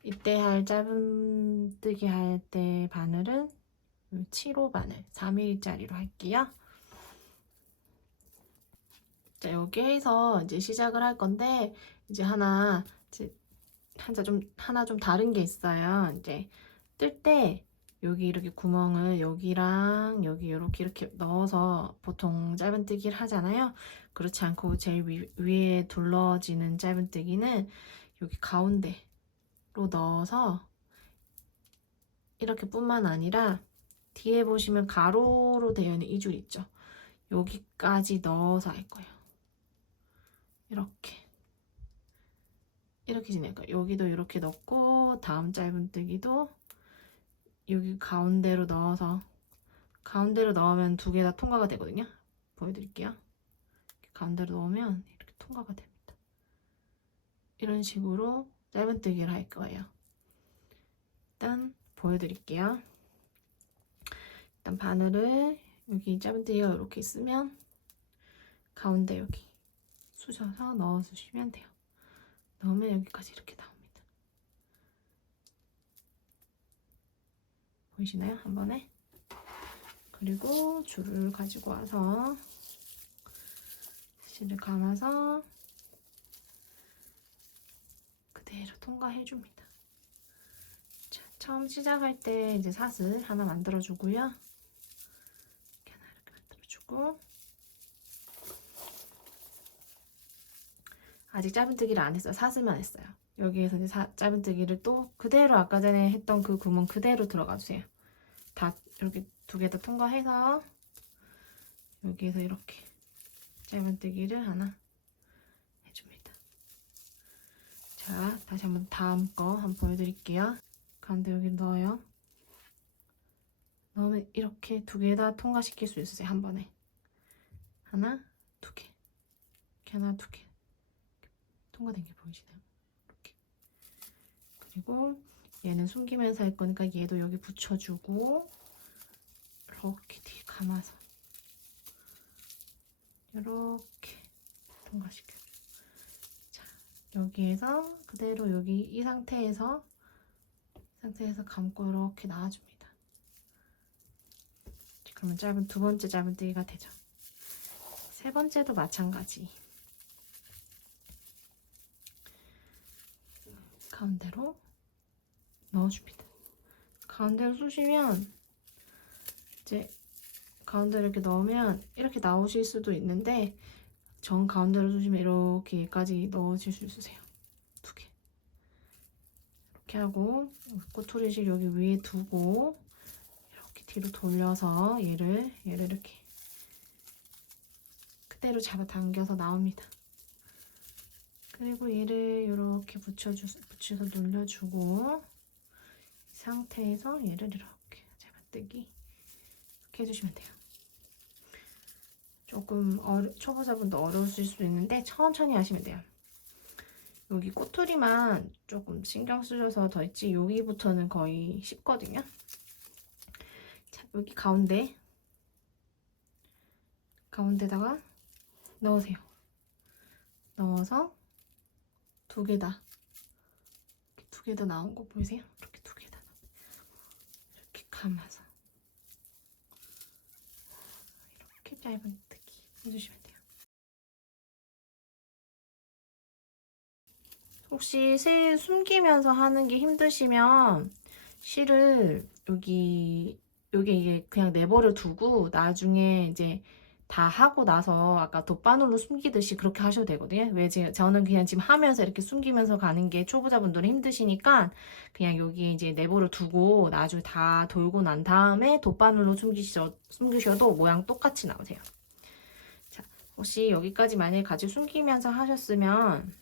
이때 할 짧은뜨기 할 때 바늘은 7호 바늘 4mm짜리로 할게요. 자, 여기에서 이제 시작을 할 건데 이제 하나 좀 다른 게 있어요. 이제 뜰 때 여기 이렇게 구멍을 여기랑 여기 이렇게 넣어서 보통 짧은뜨기를 하잖아요. 그렇지 않고 제일 위에 둘러지는 짧은뜨기는 여기 가운데로 넣어서 이렇게 뿐만 아니라 뒤에 보시면 가로로 되어 있는 이 줄 있죠. 여기까지 넣어서 할 거예요. 이렇게 지낼 거예요. 여기도 이렇게 넣고 다음 짧은뜨기도 여기 가운데로 넣어서 가운데로 넣으면 두 개 다 통과가 되거든요. 보여드릴게요. 가운데로 넣으면 이렇게 통과가 됩니다. 이런 식으로 짧은뜨기를 할 거예요. 일단 보여드릴게요. 일단 바늘을 여기 짧은뜨기가 이렇게 있으면 가운데 여기 쑤셔서 넣어주시면 돼요. 넣으면 여기까지 이렇게 나옵니다. 보이시나요? 한 번에. 그리고 줄을 가지고 와서 실을 감아서 그대로 통과해줍니다. 자, 처음 시작할 때 이제 사슬 하나 만들어주고요. 이렇게 하나 이렇게 만들어주고, 아직 짧은뜨기를 안 했어요. 사슬만 했어요. 여기에서 이제 짧은뜨기를 또 그대로 아까 전에 했던 그 구멍 그대로 들어가주세요. 다 이렇게 두 개 다 통과해서 여기에서 이렇게 짧은뜨기를 하나 해줍니다. 자, 다시 한번 다음 거 한번 보여드릴게요. 가운데 여기 넣어요. 넣으면 이렇게 두 개 다 통과시킬 수 있으세요. 한 번에. 하나, 두 개. 이렇게 하나, 두 개. 통과된 게 보이시나요? 이렇게. 그리고 얘는 숨기면서 할 거니까 얘도 여기 붙여주고 이렇게 뒤에 감아서 이렇게 통과시켜줘요. 자, 여기에서 그대로 여기 이 상태에서 감고 이렇게 놔줍니다. 그러면 두 번째 짧은뜨기가 되죠. 세 번째도 마찬가지. 가운데로 넣어줍니다. 가운데로 쑤시면 이제 가운데로 이렇게 넣으면 이렇게 나오실 수도 있는데 정 가운데로 쑤시면 이렇게까지 넣어줄 수 있으세요. 두 개. 이렇게 하고 꼬투리실 여기 위에 두고 이렇게 뒤로 돌려서 얘를 이렇게 그대로 잡아당겨서 나옵니다. 그리고 얘를 이렇게 붙여서 눌러주고 이 상태에서 얘를 이렇게 잡아뜨기 이렇게 해주시면 돼요. 조금 초보자분도 어려우실 수 있는데 천천히 하시면 돼요. 여기 꼬투리만 조금 신경 쓰셔서 더 있지 여기부터는 거의 쉽거든요. 자, 여기 가운데다가 넣으세요. 넣어서 두 개 다 나온 거 보이세요? 이렇게 두 개 다 이렇게 감아서 이렇게 짧은뜨기 해주시면 돼요. 혹시 실 숨기면서 하는 게 힘드시면 실을 여기 이게 그냥 내버려 두고 나중에 이제 다 하고 나서 아까 돗바늘로 숨기듯이 그렇게 하셔도 되거든요. 왜 저는 그냥 지금 하면서 이렇게 숨기면서 가는 게 초보자분들은 힘드시니까 그냥 여기 이제 내버려 두고 나중에 다 돌고 난 다음에 돗바늘로 숨기셔도 모양 똑같이 나오세요. 자, 혹시 여기까지 만약에 같이 숨기면서 하셨으면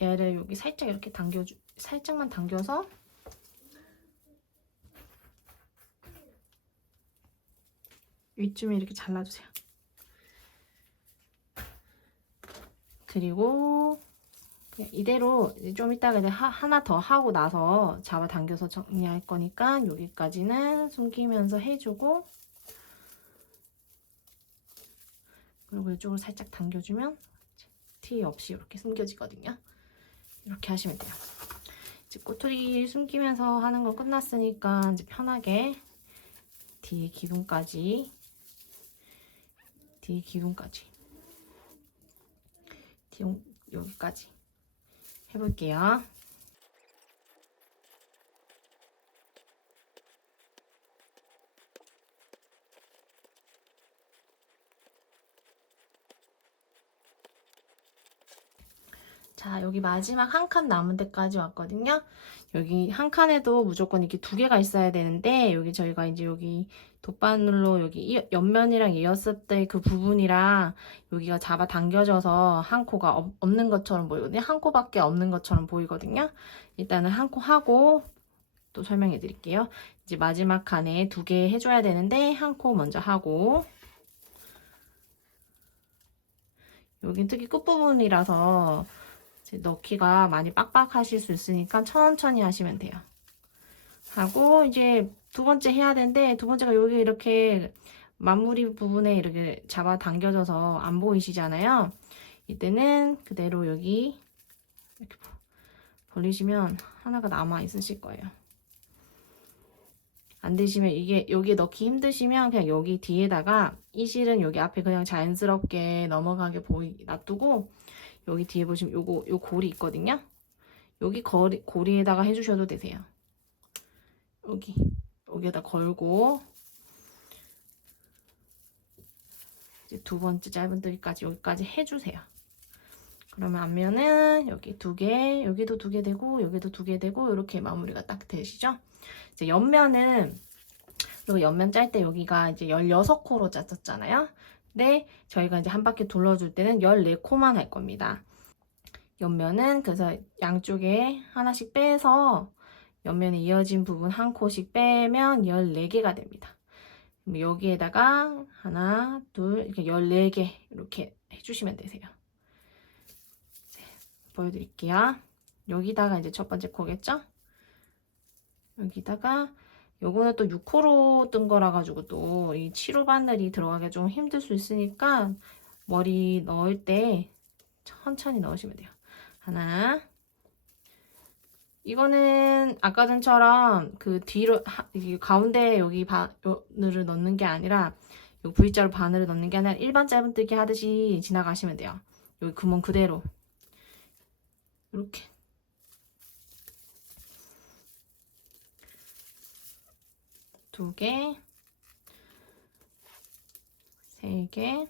얘를 여기 살짝 이렇게 살짝만 당겨서 위쯤에 이렇게 잘라주세요. 그리고 그냥 이대로 좀 이따가 이제 하나 더 하고 나서 잡아당겨서 정리할 거니까 여기까지는 숨기면서 해주고 그리고 이쪽으로 살짝 당겨주면 티 없이 이렇게 숨겨지거든요. 이렇게 하시면 돼요. 이제 꼬투리 숨기면서 하는 거 끝났으니까 이제 편하게 뒤에 기둥까지 여기까지 해볼게요. 자, 여기 마지막 한 칸 남은 데까지 왔거든요. 여기 한 칸에도 무조건 이렇게 두 개가 있어야 되는데 여기 저희가 이제 여기 돗바늘로 여기 옆면이랑 이었을 때 그 부분이랑 여기가 잡아당겨져서 한 코가 없는 것처럼 보이거든요. 한 코밖에 없는 것처럼 보이거든요. 일단은 한 코 하고 또 설명해 드릴게요. 이제 마지막 칸에 2개 해줘야 되는데 한 코 먼저 하고, 여긴 특히 끝부분이라서 이제 넣기가 많이 빡빡하실 수 있으니까 천천히 하시면 돼요. 하고 이제 두 번째 해야 되는데, 두 번째가 여기 이렇게 마무리 부분에 이렇게 잡아 당겨져서 안 보이시잖아요. 이때는 그대로 여기 이렇게 벌리시면 하나가 남아 있으실 거예요. 안 되시면 이게 여기에 넣기 힘드시면 그냥 여기 뒤에다가 이 실은 여기 앞에 그냥 자연스럽게 넘어가게 놔두고, 여기 뒤에 보시면 요 고리 있거든요. 여기 고리에다가 해주셔도 되세요. 여기에다 걸고 이제 두 번째 짧은뜨기까지 여기까지 해주세요. 그러면 앞면은 여기 2개, 여기도 2개 되고 여기도 2개 되고 이렇게 마무리가 딱 되시죠? 이제 옆면은, 그리고 옆면 짤 때 여기가 이제 16코로 짰었잖아요. 근데 저희가 이제 한 바퀴 돌려줄 때는 14코만 할 겁니다. 옆면은 그래서 양쪽에 하나씩 빼서 옆면에 이어진 부분 한 코씩 빼면 14개가 됩니다. 그럼 여기에다가 하나, 둘, 이렇게 14개 이렇게 해주시면 되세요. 보여드릴게요. 여기다가 이제 첫 번째 코겠죠? 여기다가 요거는 또 6호로 뜬 거라 가지고 또 이 7호 바늘이 들어가기 좀 힘들 수 있으니까 머리 넣을 때 천천히 넣으시면 돼요. 하나. 이거는 아까 전처럼 그 뒤로 가운데 여기 바늘을 넣는 게 아니라 요 V자로 바늘을 넣는 게 아니라 일반 짧은뜨기 하듯이 지나가시면 돼요. 여기 구멍 그대로 이렇게. 두 개, 세 개,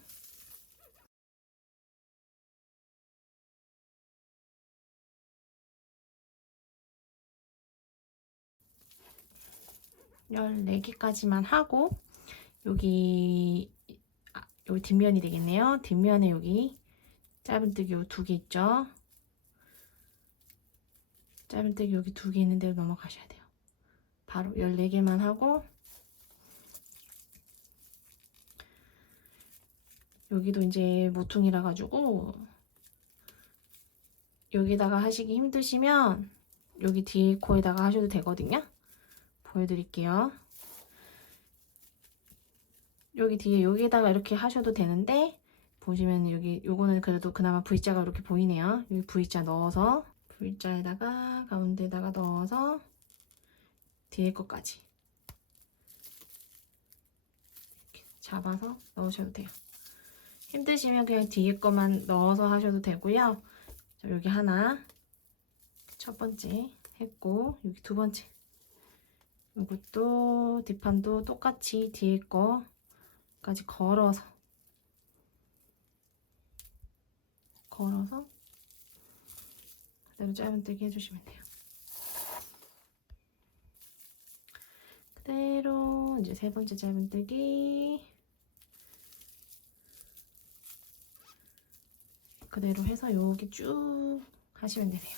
열네 개까지만 하고, 여기 여기 뒷면이 되겠네요. 뒷면에 여기 짧은뜨기 요 2개 있죠. 짧은뜨기 여기 2개 있는 데로 넘어가셔야 돼요. 바로 14개만 하고, 여기도 이제 모퉁이라 가지고 여기다가 하시기 힘드시면 여기 뒤에 코에다가 하셔도 되거든요. 보여드릴게요. 여기 뒤에 여기에다가 이렇게 하셔도 되는데, 보시면 여기 요거는 그래도 그나마 V자가 이렇게 보이네요. 여기 V자 넣어서 V자에다가 가운데다가 넣어서 뒤에 것까지 이렇게 잡아서 넣으셔도 돼요. 힘드시면 그냥 뒤에 것만 넣어서 하셔도 되고요. 여기 하나, 첫 번째 했고, 여기 두 번째, 이것도 뒷판도 똑같이 뒤에 거까지 걸어서 그대로 짧은뜨기 해주시면 돼요. 그대로 이제 세 번째 짧은뜨기 그대로 해서 여기 쭉 하시면 되세요.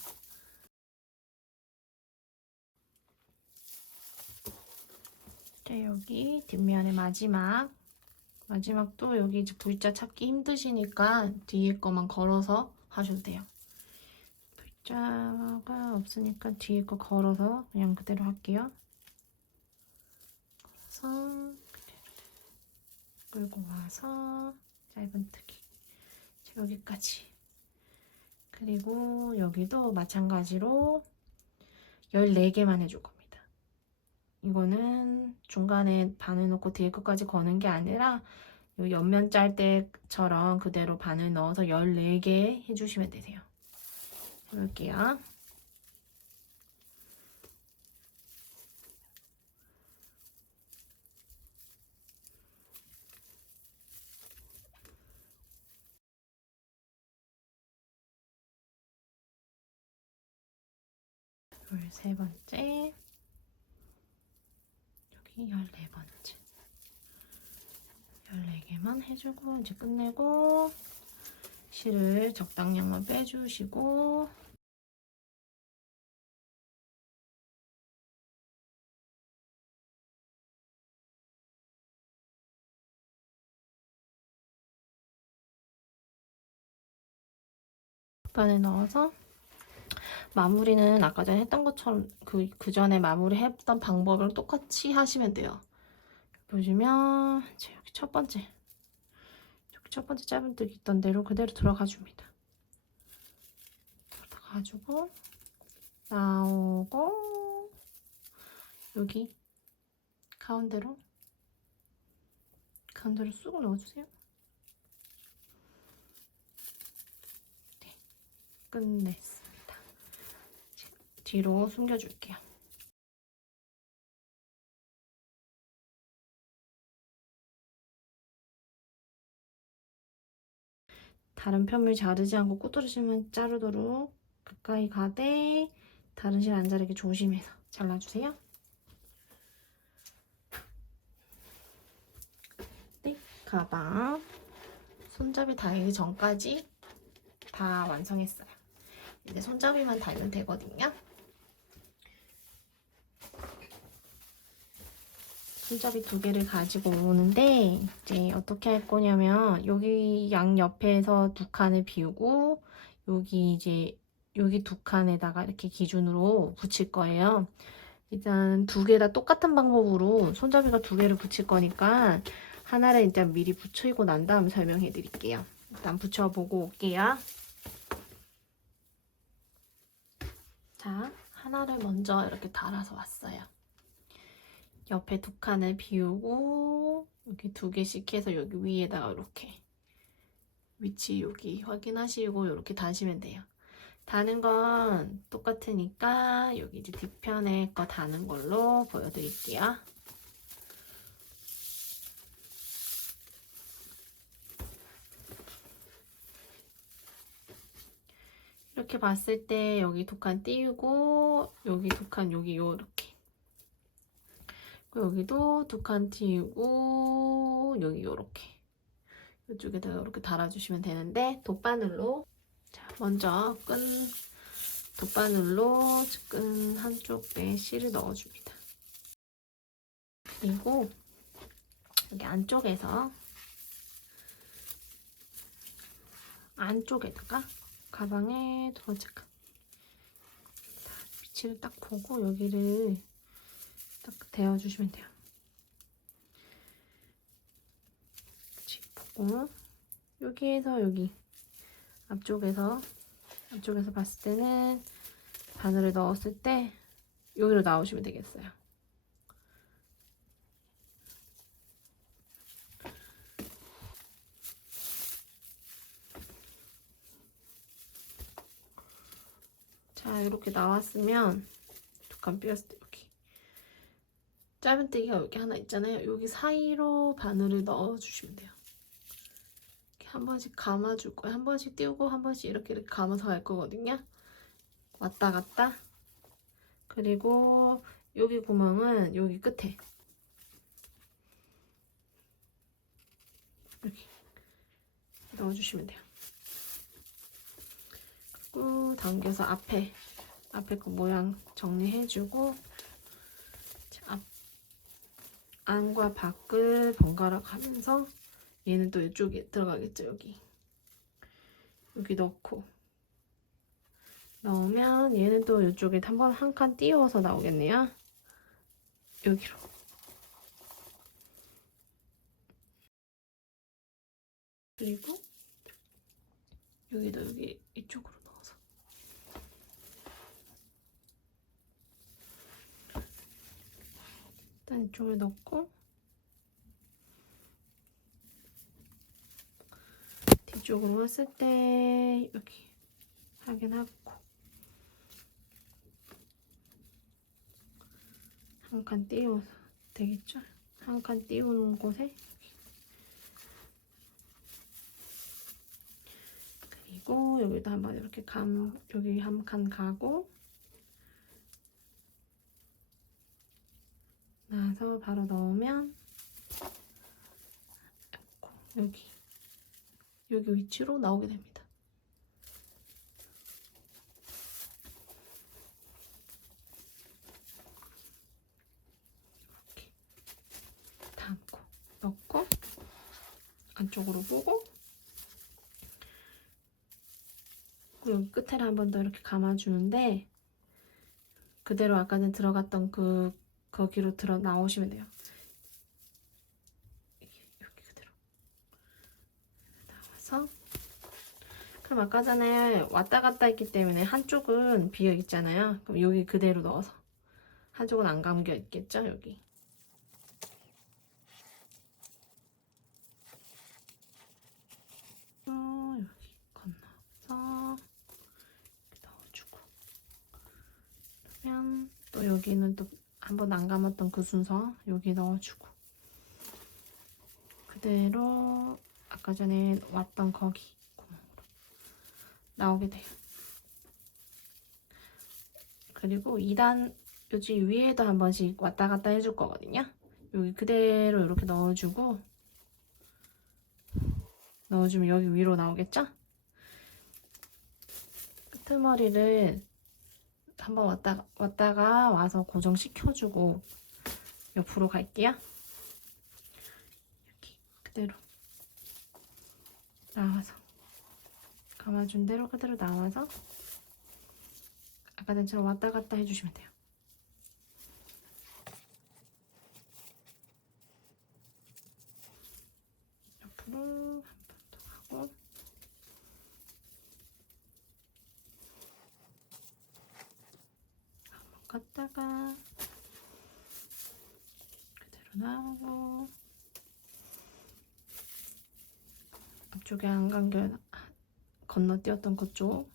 자, 여기 뒷면의 마지막도 여기 이제 V자 찾기 힘드시니까 뒤에 거만 걸어서 하셔도 돼요. V자가 없으니까 뒤에 거 걸어서 그냥 그대로 할게요. 걸어서 끌고 와서 짧은뜨기 여기까지. 그리고 여기도 마찬가지로 14개만 해줄 겁니다. 이거는 중간에 바늘 넣고 뒤에 끝까지 거는 게 아니라 요 옆면 짤 때처럼 그대로 바늘 넣어서 14개 해주시면 되세요. 해볼게요. 세 번째, 여기 14번째. 14개만 해주고 이제 끝내고, 실을 적당량만 빼주시고, 득반에 넣어서 마무리는 아까 전에 했던 것처럼 그 전에 마무리 했던 방법을 똑같이 하시면 돼요. 보시면 여기 첫 번째 짧은뜨기 있던 대로 그대로 들어가 줍니다. 들어가가지고 나오고 여기 가운데로 쑥 넣어주세요. 네, 끝냈습니다. 뒤로 숨겨줄게요. 다른 편물 자르지 않고 꼬투리질만 자르도록 가까이 가되 다른 실 안 자르게 조심해서 잘라주세요. 네, 가방 손잡이 달기 전까지 다 완성했어요. 이제 손잡이만 달면 되거든요. 손잡이 2개를 가지고 오는데 이제 어떻게 할 거냐면 여기 양 옆에서 2칸을 비우고 여기 2칸에다가 이렇게 기준으로 붙일 거예요. 일단 2개 다 똑같은 방법으로 손잡이가 2개를 붙일 거니까 하나를 일단 미리 붙이고 난 다음 설명해 드릴게요. 일단 붙여보고 올게요. 자, 하나를 먼저 이렇게 달아서 왔어요. 옆에 2칸을 비우고 여기 2개씩 해서 여기 위에다가 이렇게 위치 여기 확인하시고 이렇게 다시면 돼요. 다는 건 똑같으니까 여기 이제 뒤편에 거 다는 걸로 보여드릴게요. 이렇게 봤을 때 여기 2칸 띄우고 여기 2칸 여기 요렇게 여기도 2칸 띄우고 여기 요렇게 이쪽에다 이렇게 달아주시면 되는데 돗바늘로 자 먼저 돗바늘로 끈 한쪽에 실을 넣어줍니다. 그리고 여기 안쪽에다가 가방에 2번째 칸 위치를 딱 보고 여기를 딱 대어주시면 돼요. 보고 여기에서 여기 앞쪽에서 봤을 때는 바늘을 넣었을 때 여기로 나오시면 되겠어요. 자, 이렇게 나왔으면 2칸 삐었을 때 여기 짧은뜨기가 여기 하나 있잖아요. 여기 사이로 바늘을 넣어주시면 돼요. 이렇게 한 번씩 감아줄 거예요. 한 번씩 띄우고 한 번씩 이렇게 감아서 갈 거거든요. 왔다 갔다. 그리고 여기 구멍은 여기 끝에 이렇게 넣어주시면 돼요. 그리고 당겨서 앞에 그 모양 정리해주고 안과 밖을 번갈아 가면서 얘는 또 이쪽에 들어가겠죠. 여기 넣으면 얘는 또 이쪽에 한 칸 띄워서 나오겠네요. 여기로 그리고 여기도 여기 이쪽으로 넣어서 일단 이쪽에 넣고 뒤쪽으로 왔을 때 여기 확인하고 한 칸 띄워서 되겠죠? 한 칸 띄우는 곳에 그리고 여기도 한번 이렇게 여기 한 칸 가고 나서 바로 넣으면 여기 위치로 나오게 됩니다. 이렇게 담고 넣고 안쪽으로 보고 여기 끝에를 한 번 더 이렇게 감아주는데 그대로 아까 전에 들어갔던 거기로 들어 나오시면 돼요. 이렇게 그대로 나와서 그럼 아까 전에 왔다 갔다 했기 때문에 한쪽은 비어 있잖아요. 그럼 여기 그대로 넣어서 한쪽은 안 감겨 있겠죠? 여기 여기 건너서 넣어주고 그러면 또 여기는 또 한 번 안 감았던 그 순서 여기 넣어주고 그대로 아까 전에 왔던 거기 구멍으로 나오게 돼요. 그리고 2단 요지 위에도 한 번씩 왔다 갔다 해줄 거거든요. 여기 그대로 이렇게 넣어주고 넣어주면 여기 위로 나오겠죠? 끄트머리를 한번 왔다가 와서 고정시켜주고 옆으로 갈게요. 여기 그대로 나와서 감아준 대로 그대로 나와서 아까 전처럼 왔다 갔다 해주시면 돼요. 옆으로 한 번 더 하고 한번 갔다가 그대로 나오고 앞쪽에 안 감겨 건너뛰었던 그쪽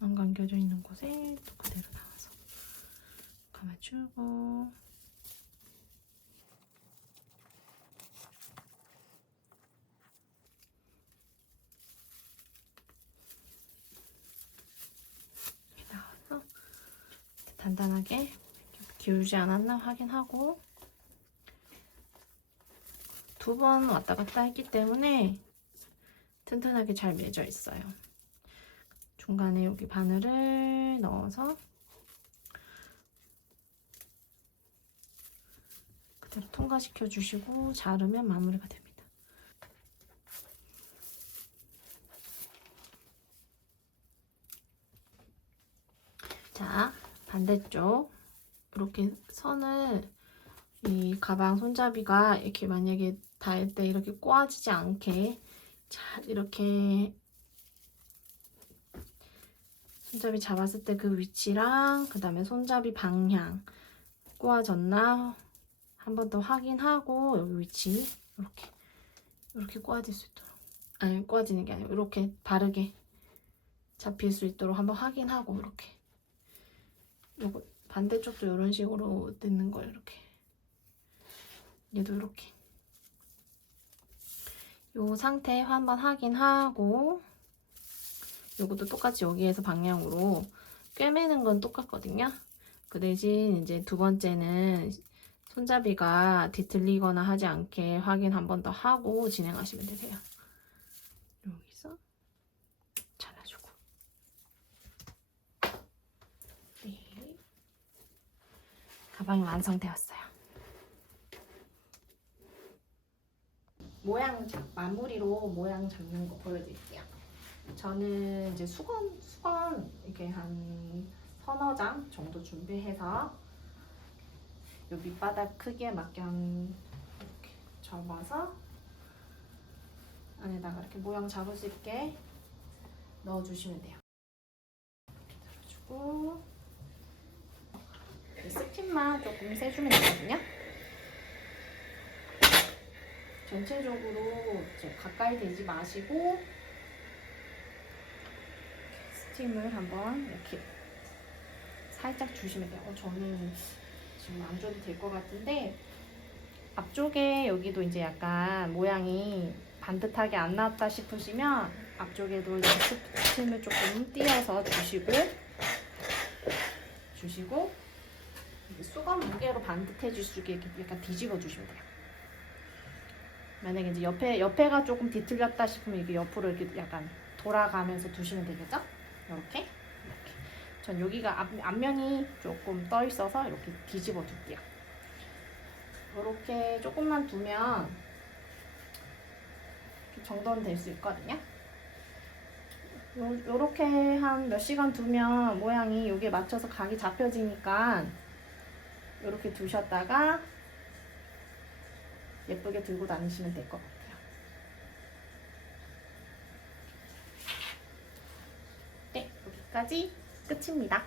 안 감겨져 있는 곳에 또 그대로 나와서 감아주고 이렇게 나와서 단단하게 기울지 않았나 확인하고 2번 왔다 갔다 했기 때문에 튼튼하게 잘 매져 있어요. 중간에 여기 바늘을 넣어서 그대로 통과시켜 주시고 자르면 마무리가 됩니다. 자, 반대쪽 이렇게 선을 이 가방 손잡이가 이렇게 만약에 닿을 때 이렇게 꼬아지지 않게 잘 이렇게 손잡이 잡았을 때 그 위치랑 그 다음에 손잡이 방향 꼬아졌나 한 번 더 확인하고 여기 위치 이렇게 꼬아질 수 있도록 아니 꼬아지는 게 아니고 이렇게 바르게 잡힐 수 있도록 한번 확인하고 이렇게 요거 반대쪽도 이런 식으로 넣는 거예요. 이렇게 얘도 이렇게 요 상태 한번 확인하고 요것도 똑같이 여기에서 방향으로 꿰매는 건 똑같거든요. 그 대신 이제 2번째는 손잡이가 뒤틀리거나 하지 않게 확인 한 번 더 하고 진행하시면 되세요. 여기서 잘라주고 네. 가방이 완성되었어요. 마무리로 모양 잡는 거 보여드릴게요. 저는 이제 수건 이렇게 한 서너 장 정도 준비해서 요 밑바닥 크기에 맞게 이렇게 접어서 안에다가 이렇게 모양 잡을 수 있게 넣어주시면 돼요. 이렇게 들어주고 스팀만 조금 세주면 되거든요. 전체적으로 이제 가까이 대지 마시고 스팀을 한번 이렇게 살짝 주시면 돼요. 저는 지금 안 줘도 될 것 같은데 앞쪽에 여기도 이제 약간 모양이 반듯하게 안 나왔다 싶으시면 앞쪽에도 이렇게 스팀을 조금 띄어서 주시고 수건 무게로 반듯해질 수 있게 약간 뒤집어 주시면 돼요. 만약에 이제 옆에가 조금 뒤틀렸다 싶으면 이게 옆으로 이렇게 약간 돌아가면서 두시면 되겠죠? 이렇게. 전 여기가 앞면이 조금 떠 있어서 이렇게 뒤집어 둘게요. 이렇게 조금만 두면 정돈될 수 있거든요. 요렇게 한 몇 시간 두면 모양이 여기에 맞춰서 각이 잡혀지니까 요렇게 두셨다가 예쁘게 들고 다니시면 될 것 같아요. 네, 여기까지 끝입니다.